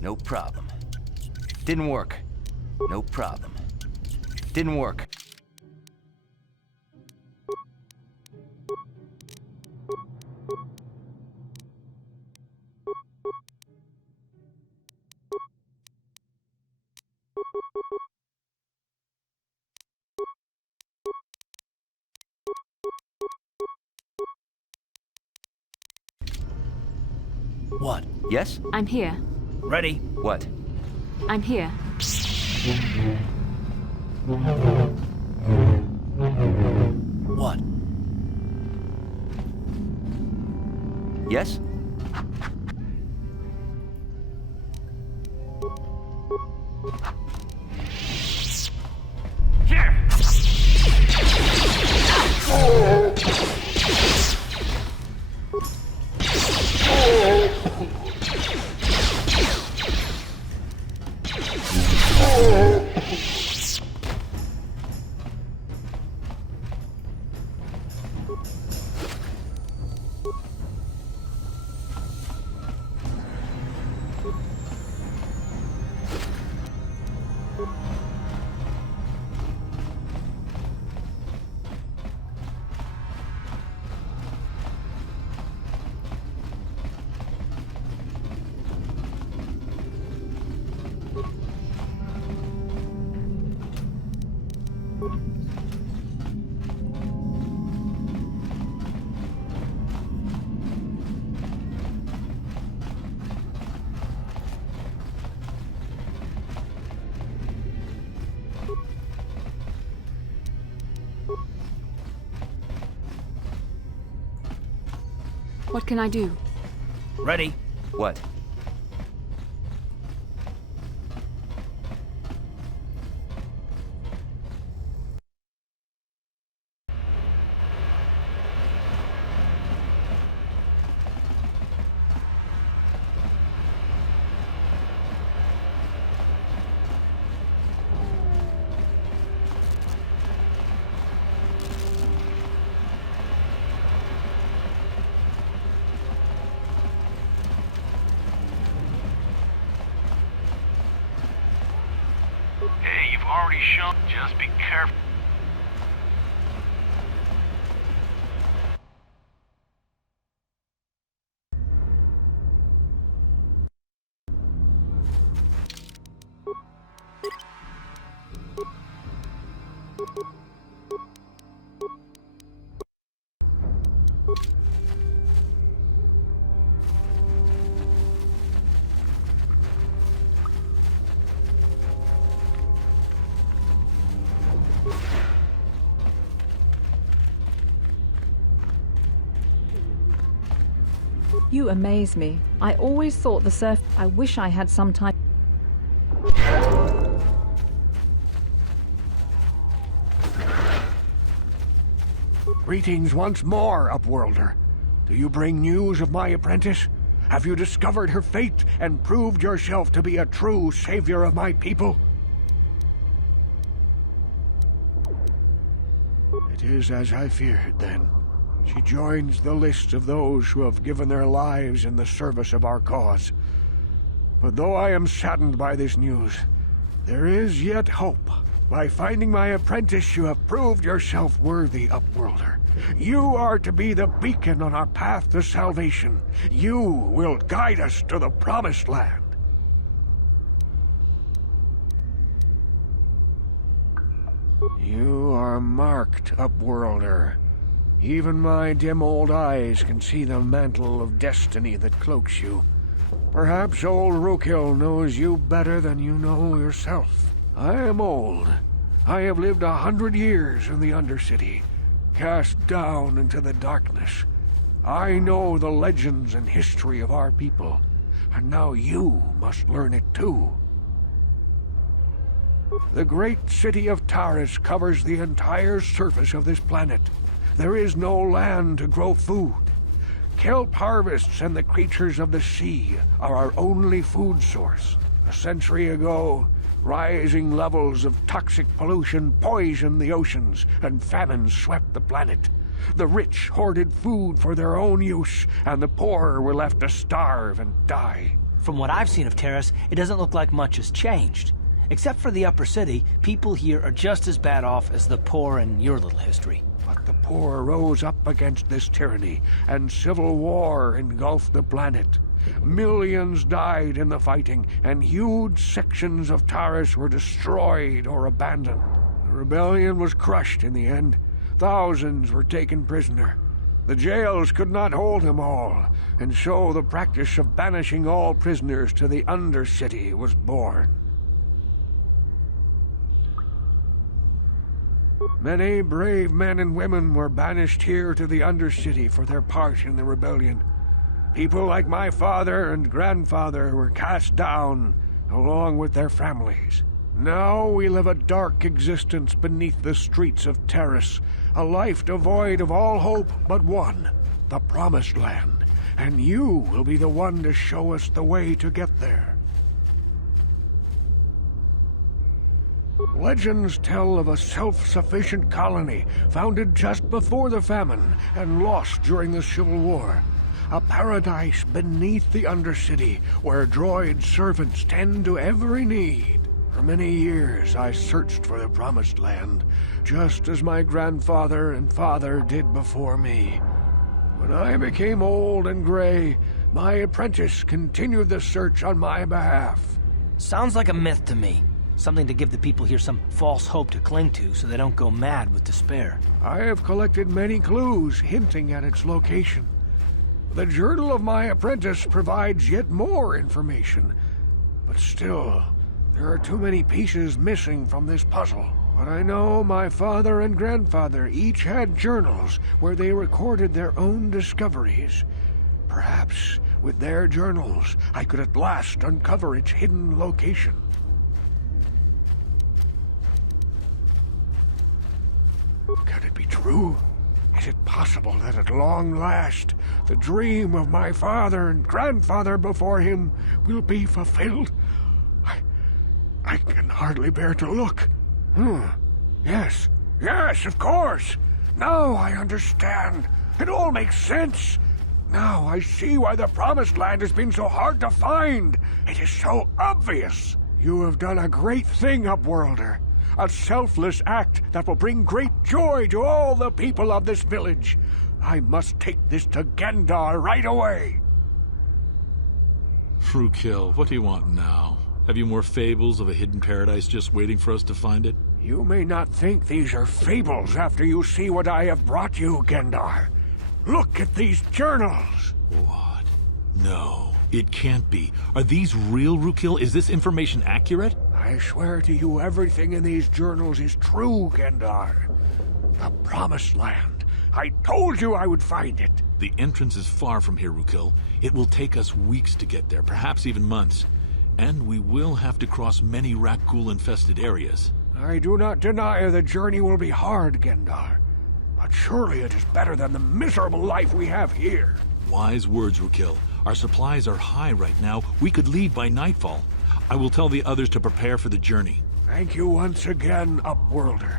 No problem. Didn't work. No problem. Didn't work. What? Yes? I'm here. Ready? What? I'm here. What? Yes? What can I do? Ready? What? Hey, you've already shown. Just be careful. You amaze me. I always thought the surf... I wish I had some time... Greetings once more, Upworlder. Do you bring news of my apprentice? Have you discovered her fate and proved yourself to be a true savior of my people? It is as I feared, then. She joins the list of those who have given their lives in the service of our cause. But though I am saddened by this news, there is yet hope. By finding my apprentice, you have proved yourself worthy, Upworlder. You are to be the beacon on our path to salvation. You will guide us to the Promised Land. You are marked, Upworlder. Even my dim old eyes can see the mantle of destiny that cloaks you. Perhaps old Rookhill knows you better than you know yourself. I am old. I have lived 100 years in the Undercity, cast down into the darkness. I know the legends and history of our people, and now you must learn it too. The great city of Taris covers the entire surface of this planet. There is no land to grow food. Kelp harvests and the creatures of the sea are our only food source. A century ago, rising levels of toxic pollution poisoned the oceans, and famine swept the planet. The rich hoarded food for their own use, and the poor were left to starve and die. From what I've seen of Terrace, it doesn't look like much has changed. Except for the upper city, people here are just as bad off as the poor in your little history. But the poor rose up against this tyranny, and civil war engulfed the planet. Millions died in the fighting, and huge sections of Taris were destroyed or abandoned. The rebellion was crushed in the end. Thousands were taken prisoner. The jails could not hold them all, and so the practice of banishing all prisoners to the Undercity was born. Many brave men and women were banished here to the Undercity for their part in the rebellion. People like my father and grandfather were cast down, along with their families. Now we live a dark existence beneath the streets of Terrace, a life devoid of all hope but one, the Promised Land. And you will be the one to show us the way to get there. Legends tell of a self-sufficient colony founded just before the famine and lost during the Civil War. A paradise beneath the Undercity where droid servants tend to every need. For many years I searched for the Promised Land, just as my grandfather and father did before me. When I became old and gray, my apprentice continued the search on my behalf. Sounds like a myth to me. Something to give the people here some false hope to cling to so they don't go mad with despair. I have collected many clues hinting at its location. The journal of my apprentice provides yet more information. But still, there are too many pieces missing from this puzzle. But I know my father and grandfather each had journals where they recorded their own discoveries. Perhaps with their journals, I could at last uncover its hidden location. Can it be true? Is it possible that at long last, the dream of my father and grandfather before him will be fulfilled? I can hardly bear to look. Yes, of course. Now I understand. It all makes sense. Now I see why the Promised Land has been so hard to find. It is so obvious. You have done a great thing, Upworlder. A selfless act that will bring great joy to all the people of this village. I must take this to Gendar right away. Rookil, what do you want now? Have you more fables of a hidden paradise just waiting for us to find it? You may not think these are fables after you see what I have brought you, Gendar. Look at these journals. What? No, it can't be. Are these real, Rookil? Is this information accurate? I swear to you everything in these journals is true, Gendar. The Promised Land. I told you I would find it. The entrance is far from here, Rookil. It will take us weeks to get there, perhaps even months. And we will have to cross many Rakghoul-infested areas. I do not deny the journey will be hard, Gendar. But surely it is better than the miserable life we have here. Wise words, Rookil. Our supplies are high right now. We could leave by nightfall. I will tell the others to prepare for the journey. Thank you once again, Upworlder.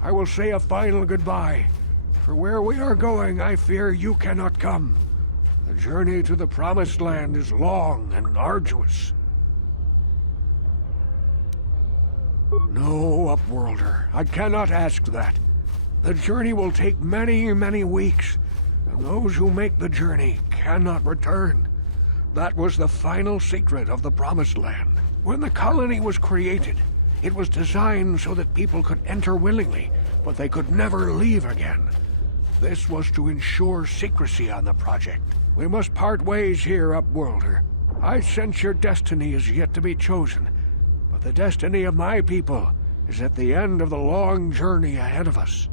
I will say a final goodbye. For where we are going, I fear you cannot come. The journey to the Promised Land is long and arduous. No, Upworlder, I cannot ask that. The journey will take many, many weeks, and those who make the journey cannot return. That was the final secret of the Promised Land. When the colony was created, it was designed so that people could enter willingly, but they could never leave again. This was to ensure secrecy on the project. We must part ways here, Upworlder. I sense your destiny is yet to be chosen, but the destiny of my people is at the end of the long journey ahead of us.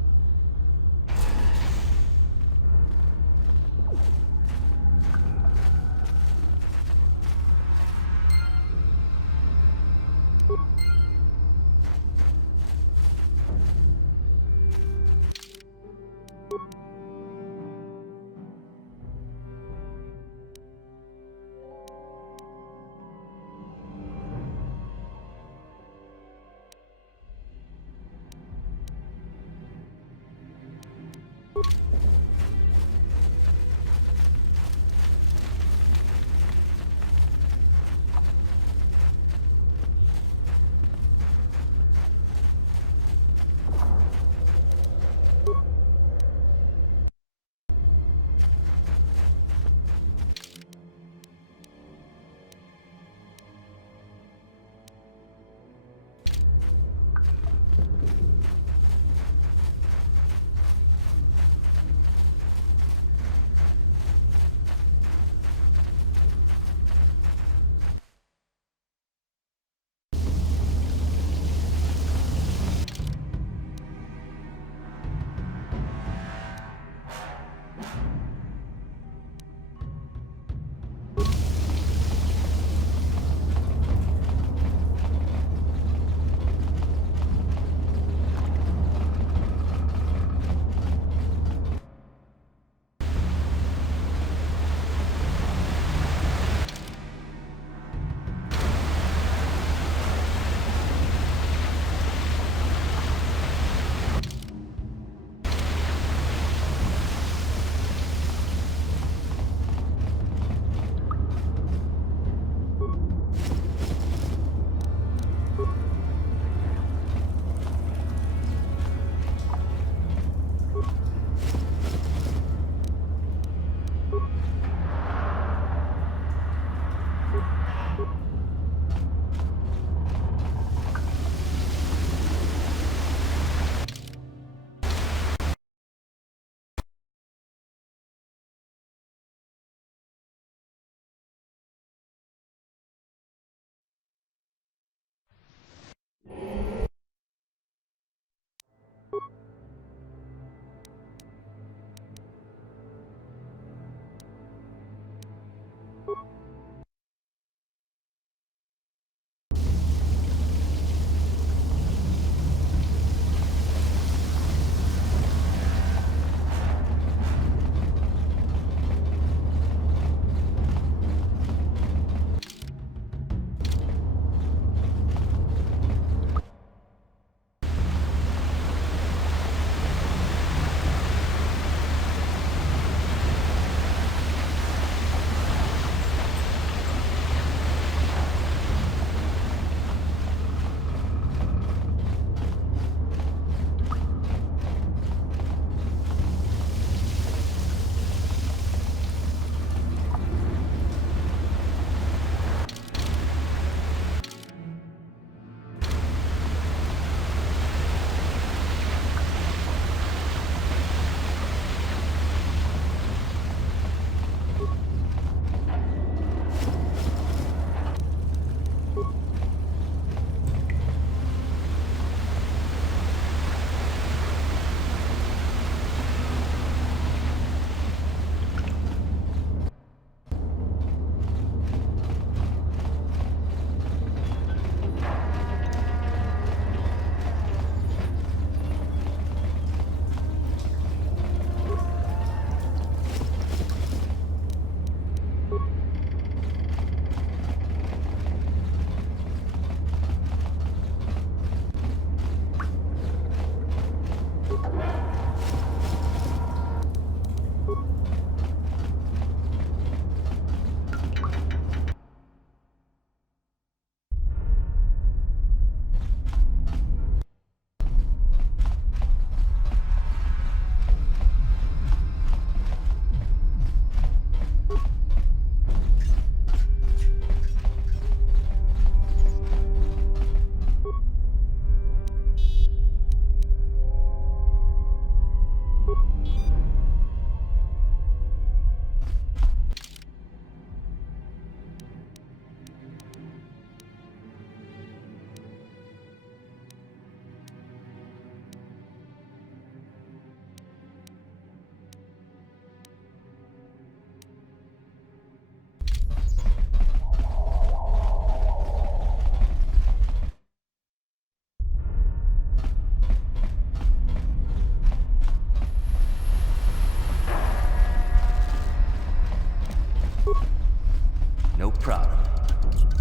No problem.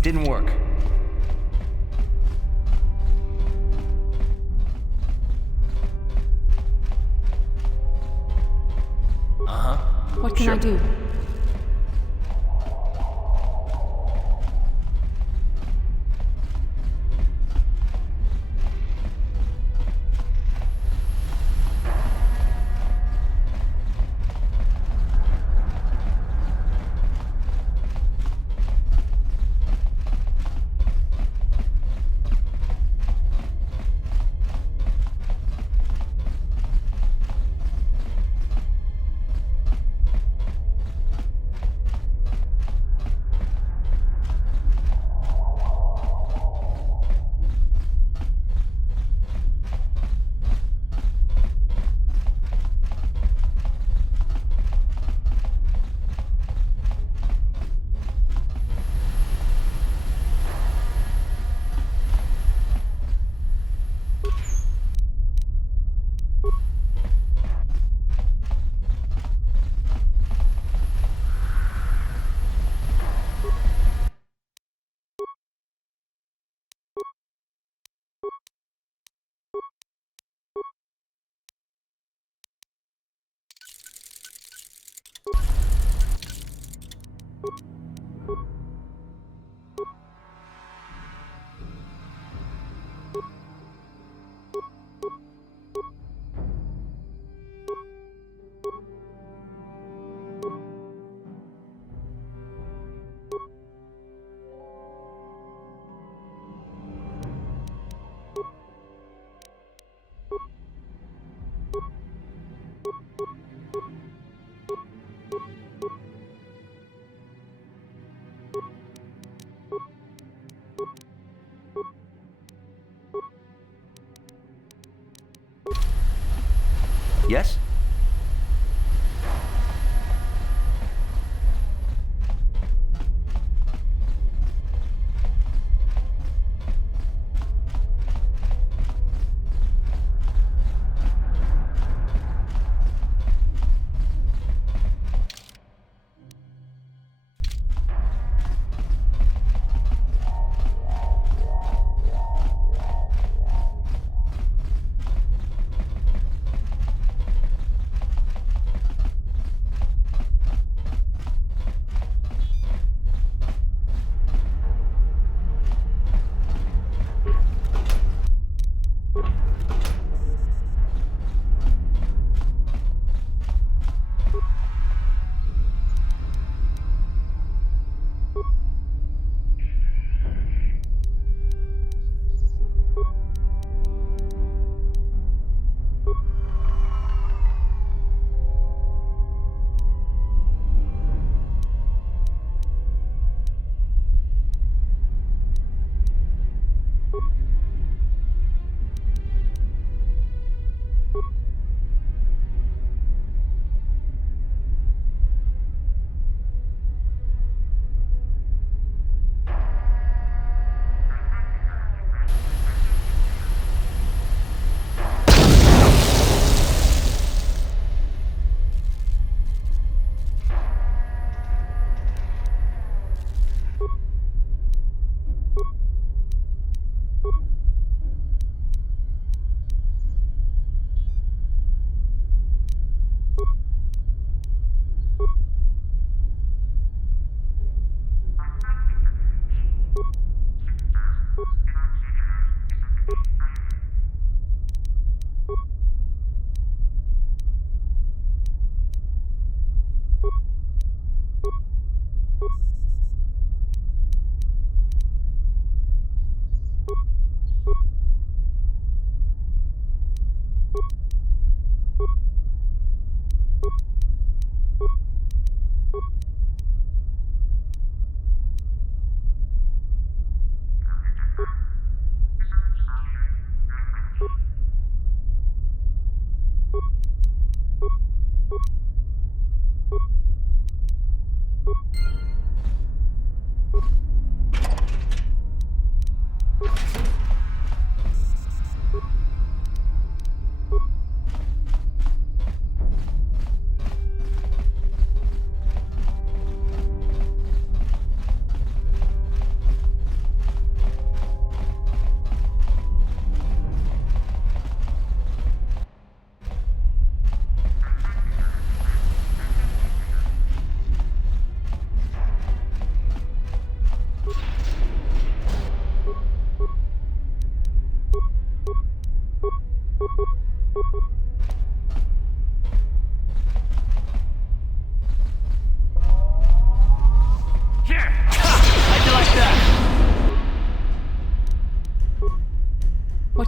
Didn't work. Uh-huh. What can I do?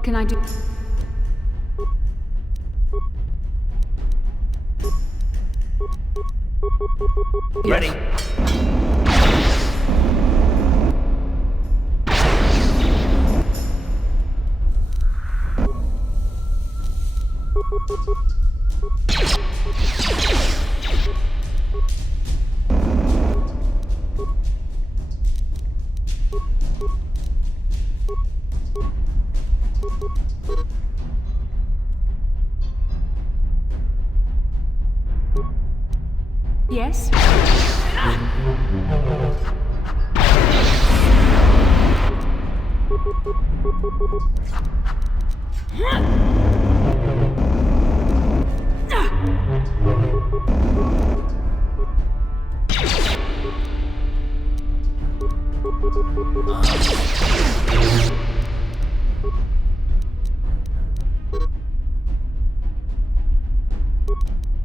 can I do? Ready? Yes?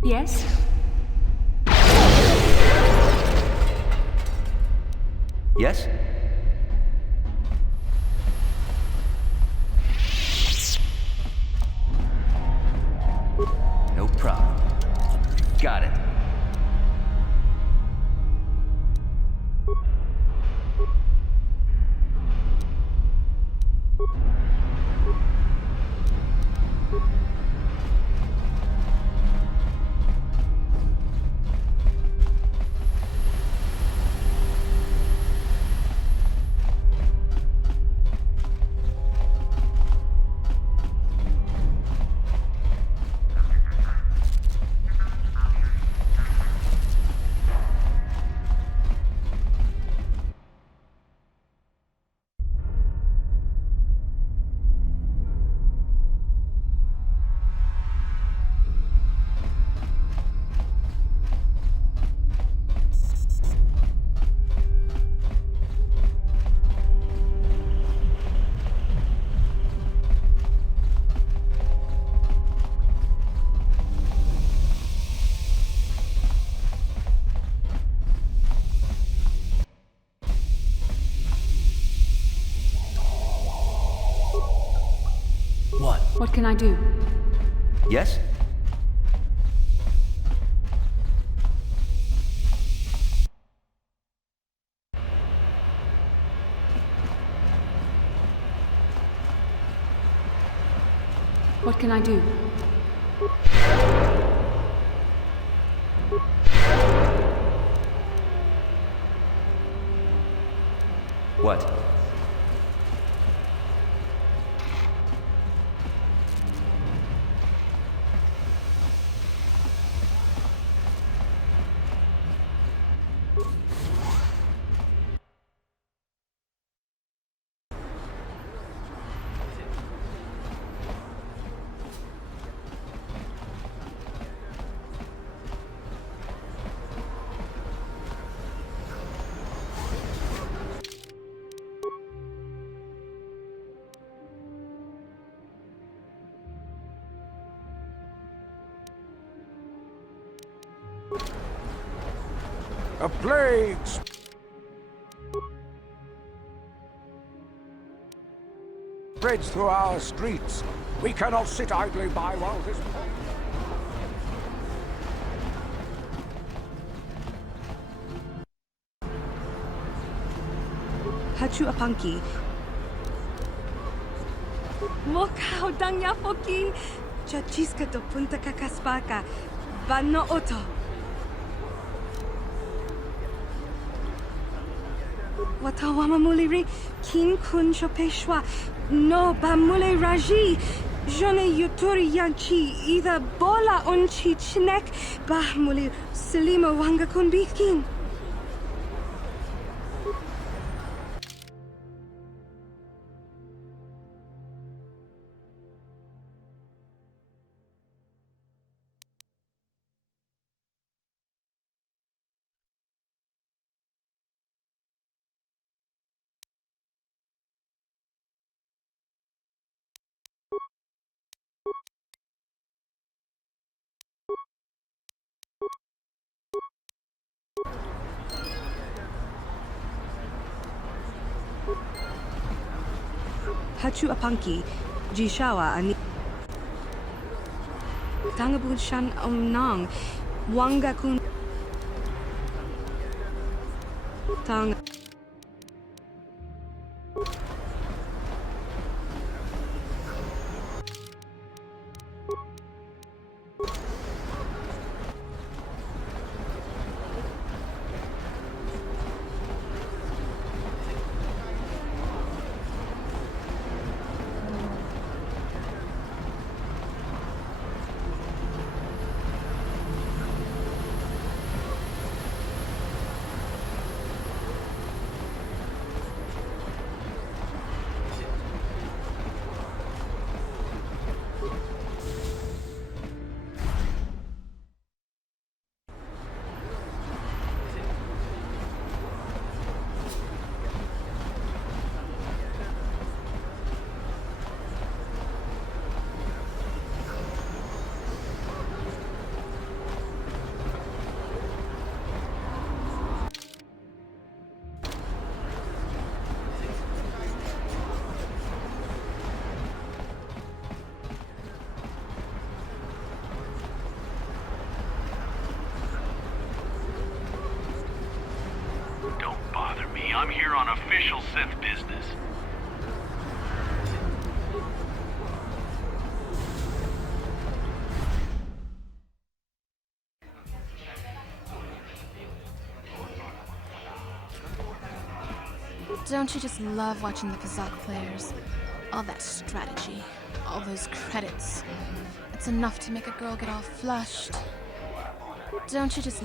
Yes? Yes? No problem. Got it. What? What can I do? Yes? What can I do? What? A plague spreads through our streets. We cannot sit idly by while this... Hachu Apanki. Mokau dangya foki. Chachiska to punta kakaspaka. Banno oto. Watawama muliri kin kun chopeshwa. No bamule raji. Jone yuturi yanchi. Either bola onchi chinek. Bah muli selima wanga kun bikin. Hachu Apanki. Jishawa ani Tangabud Shan Omnang Wanga Kun Tang I'm here on official Sith business. Don't you just love watching the Pazak players? All that strategy, all those credits. It's enough to make a girl get all flushed. Don't you just...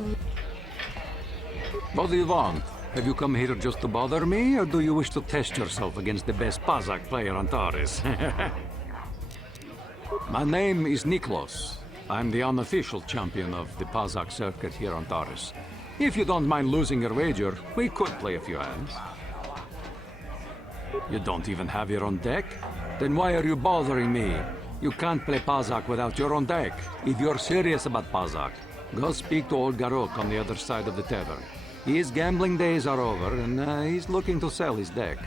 What do you want? Have you come here just to bother me, or do you wish to test yourself against the best Pazak player on Taris? My name is Niklos. I'm the unofficial champion of the Pazak circuit here on Taris. If you don't mind losing your wager, we could play a few hands. You don't even have your own deck? Then why are you bothering me? You can't play Pazak without your own deck. If you're serious about Pazak, go speak to old Garok on the other side of the tavern. His gambling days are over, and he's looking to sell his deck.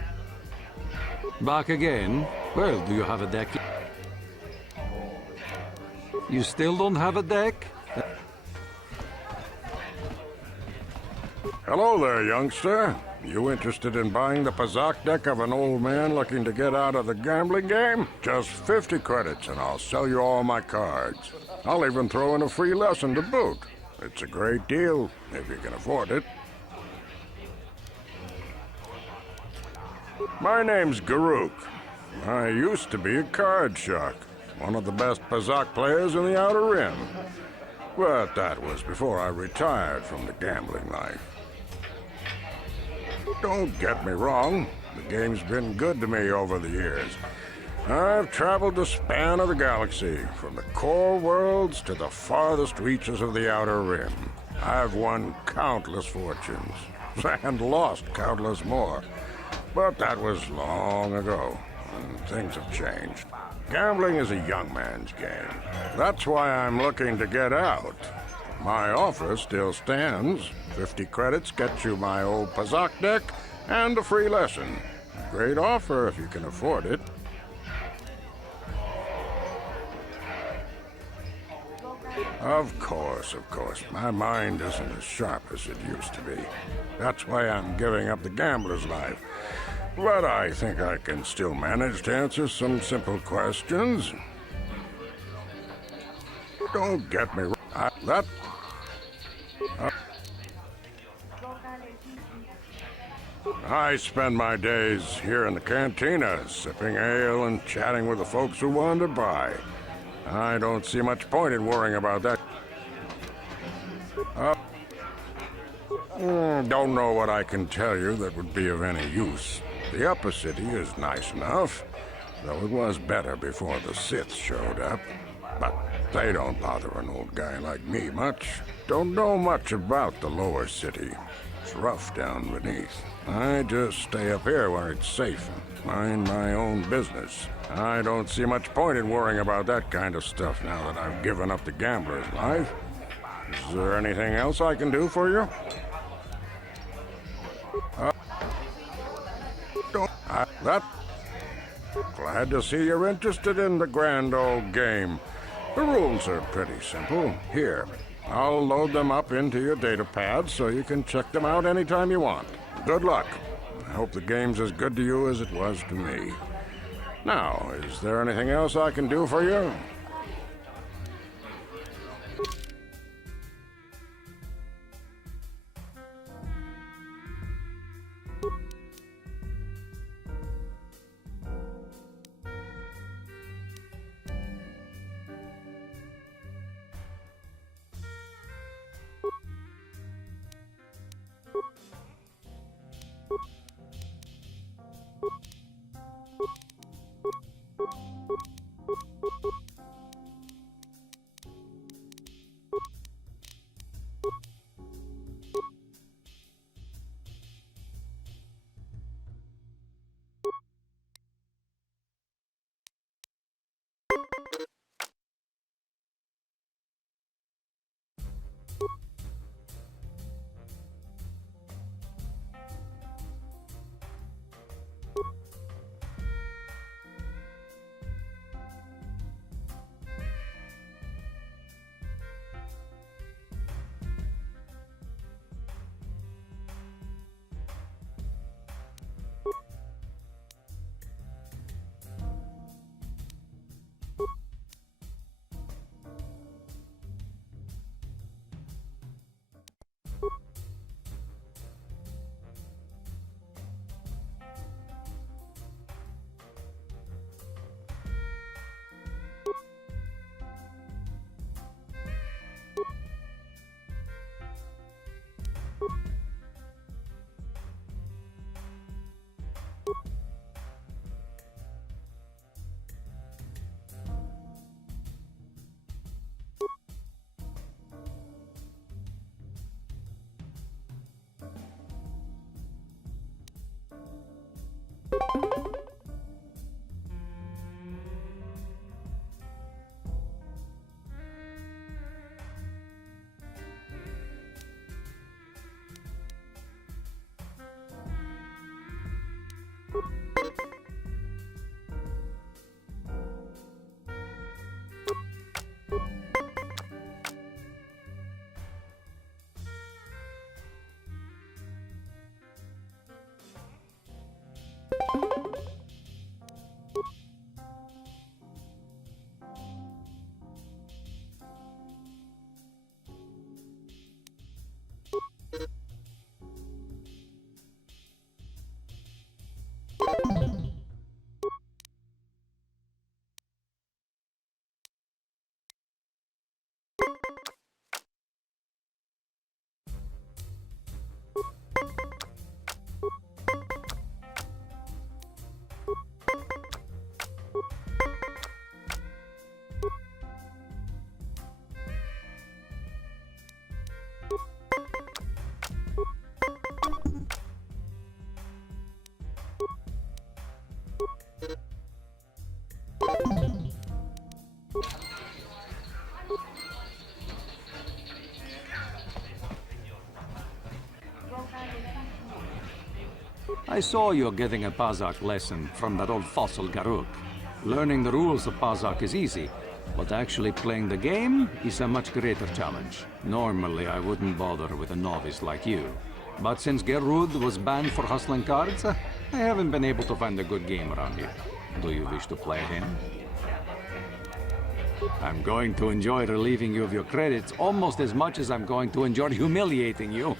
Back again? Well, do you have a deck? You still don't have a deck? Hello there, youngster. You interested in buying the Pazak deck of an old man looking to get out of the gambling game? Just 50 credits and I'll sell you all my cards. I'll even throw in a free lesson to boot. It's a great deal, if you can afford it. My name's Garuk. I used to be a card shark, one of the best Pazak players in the Outer Rim. But that was before I retired from the gambling life. Don't get me wrong, the game's been good to me over the years. I've traveled the span of the galaxy, from the core worlds to the farthest reaches of the Outer Rim. I've won countless fortunes, and lost countless more. But that was long ago, and things have changed. Gambling is a young man's game. That's why I'm looking to get out. My offer still stands. 50 credits gets you my old Pazak deck and a free lesson. Great offer if you can afford it. Of course. My mind isn't as sharp as it used to be. That's why I'm giving up the gambler's life. But I think I can still manage to answer some simple questions. Don't get me wrong. I spend my days here in the cantina, sipping ale and chatting with the folks who want to buy. I don't see much point in worrying about that. Don't know what I can tell you that would be of any use. The upper city is nice enough, though it was better before the Sith showed up. But they don't bother an old guy like me much. Don't know much about the lower city. It's rough down beneath. I just stay up here where it's safe and mind my own business. I don't see much point in worrying about that kind of stuff now that I've given up the gambler's life. Is there anything else I can do for you? Glad to see you're interested in the grand old game. The rules are pretty simple. Here, I'll load them up into your data pad so you can check them out anytime you want. Good luck. I hope the game's as good to you as it was to me. Now, is there anything else I can do for you? I saw you getting a Pazak lesson from that old fossil Garuk. Learning the rules of Pazak is easy, but actually playing the game is a much greater challenge. Normally, I wouldn't bother with a novice like you. But since Gerud was banned for hustling cards, I haven't been able to find a good game around here. Do you wish to play again? I'm going to enjoy relieving you of your credits almost as much as I'm going to enjoy humiliating you.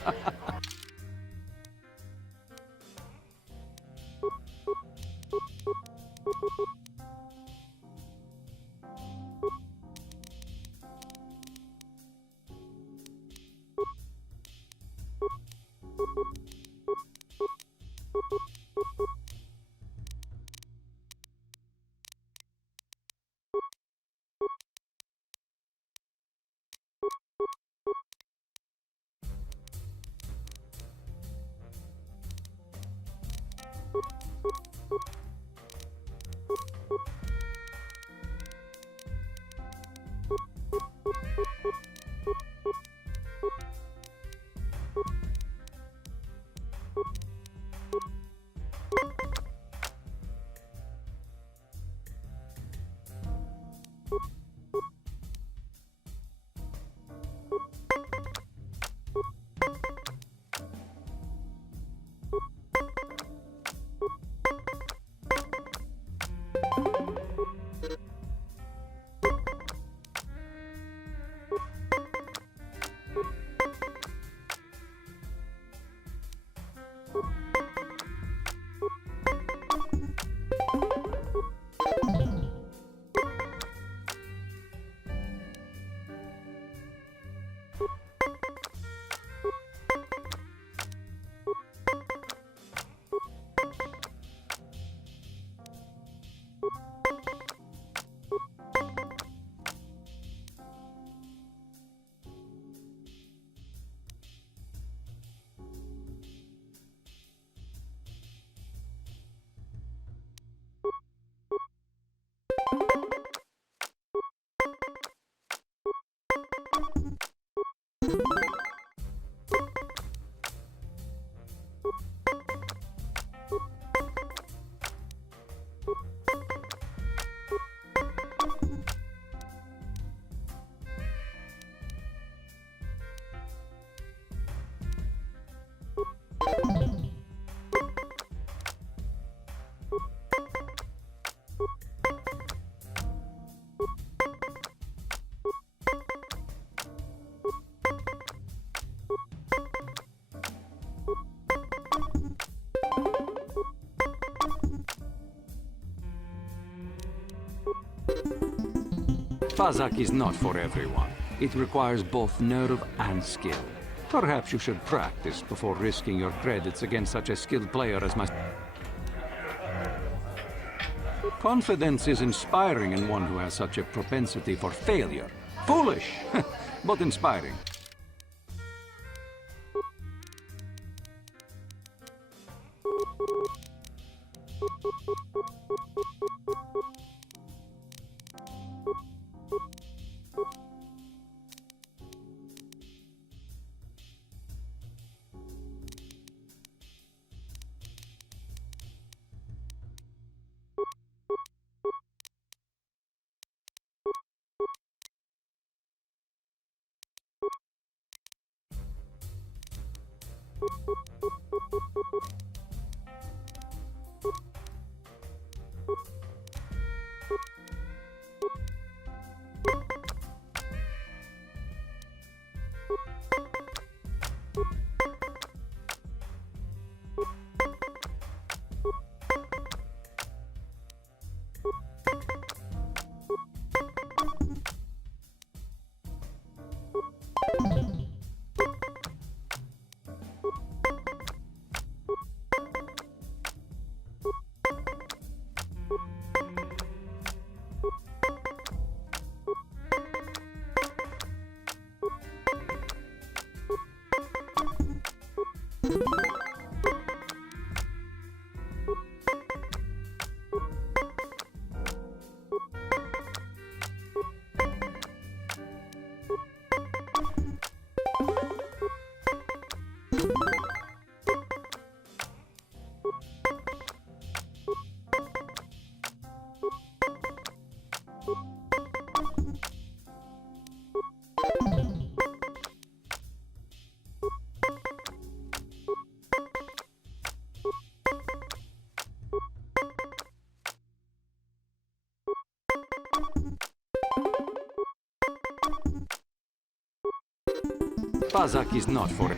Pazak is not for everyone. It requires both nerve and skill. Perhaps you should practice before risking your credits against such a skilled player as myself. Confidence is inspiring in one who has such a propensity for failure. Foolish, but inspiring. Pazak is not for it.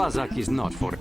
Pazak is not for it.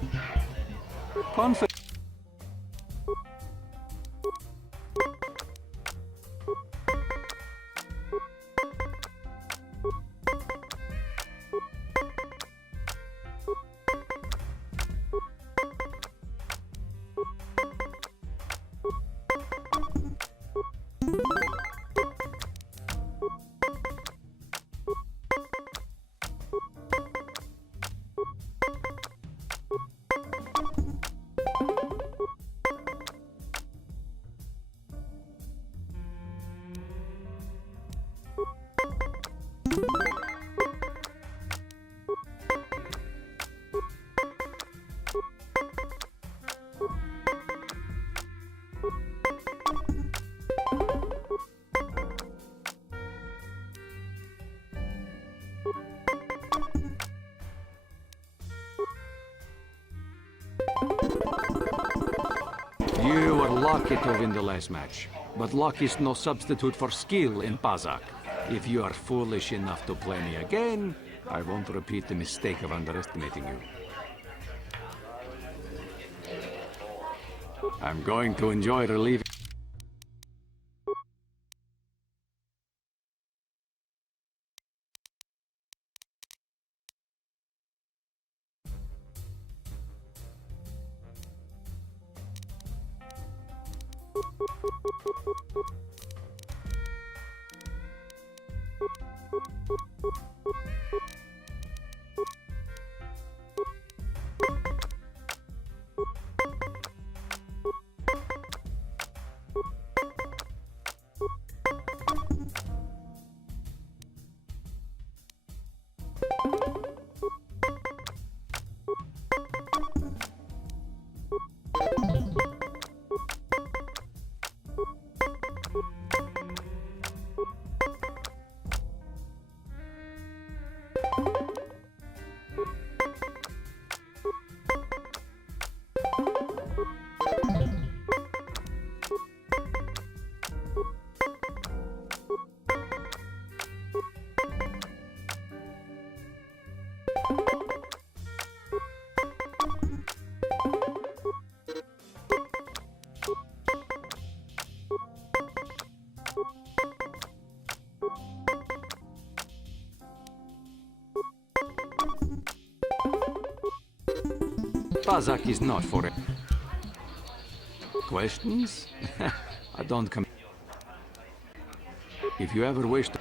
lucky to win the last match, but luck is no substitute for skill in Pazak. If you are foolish enough to play me again, I won't repeat the mistake of underestimating you. I'm going to enjoy relieving... Pazak is not for it. Questions? I don't come... If you ever wish to...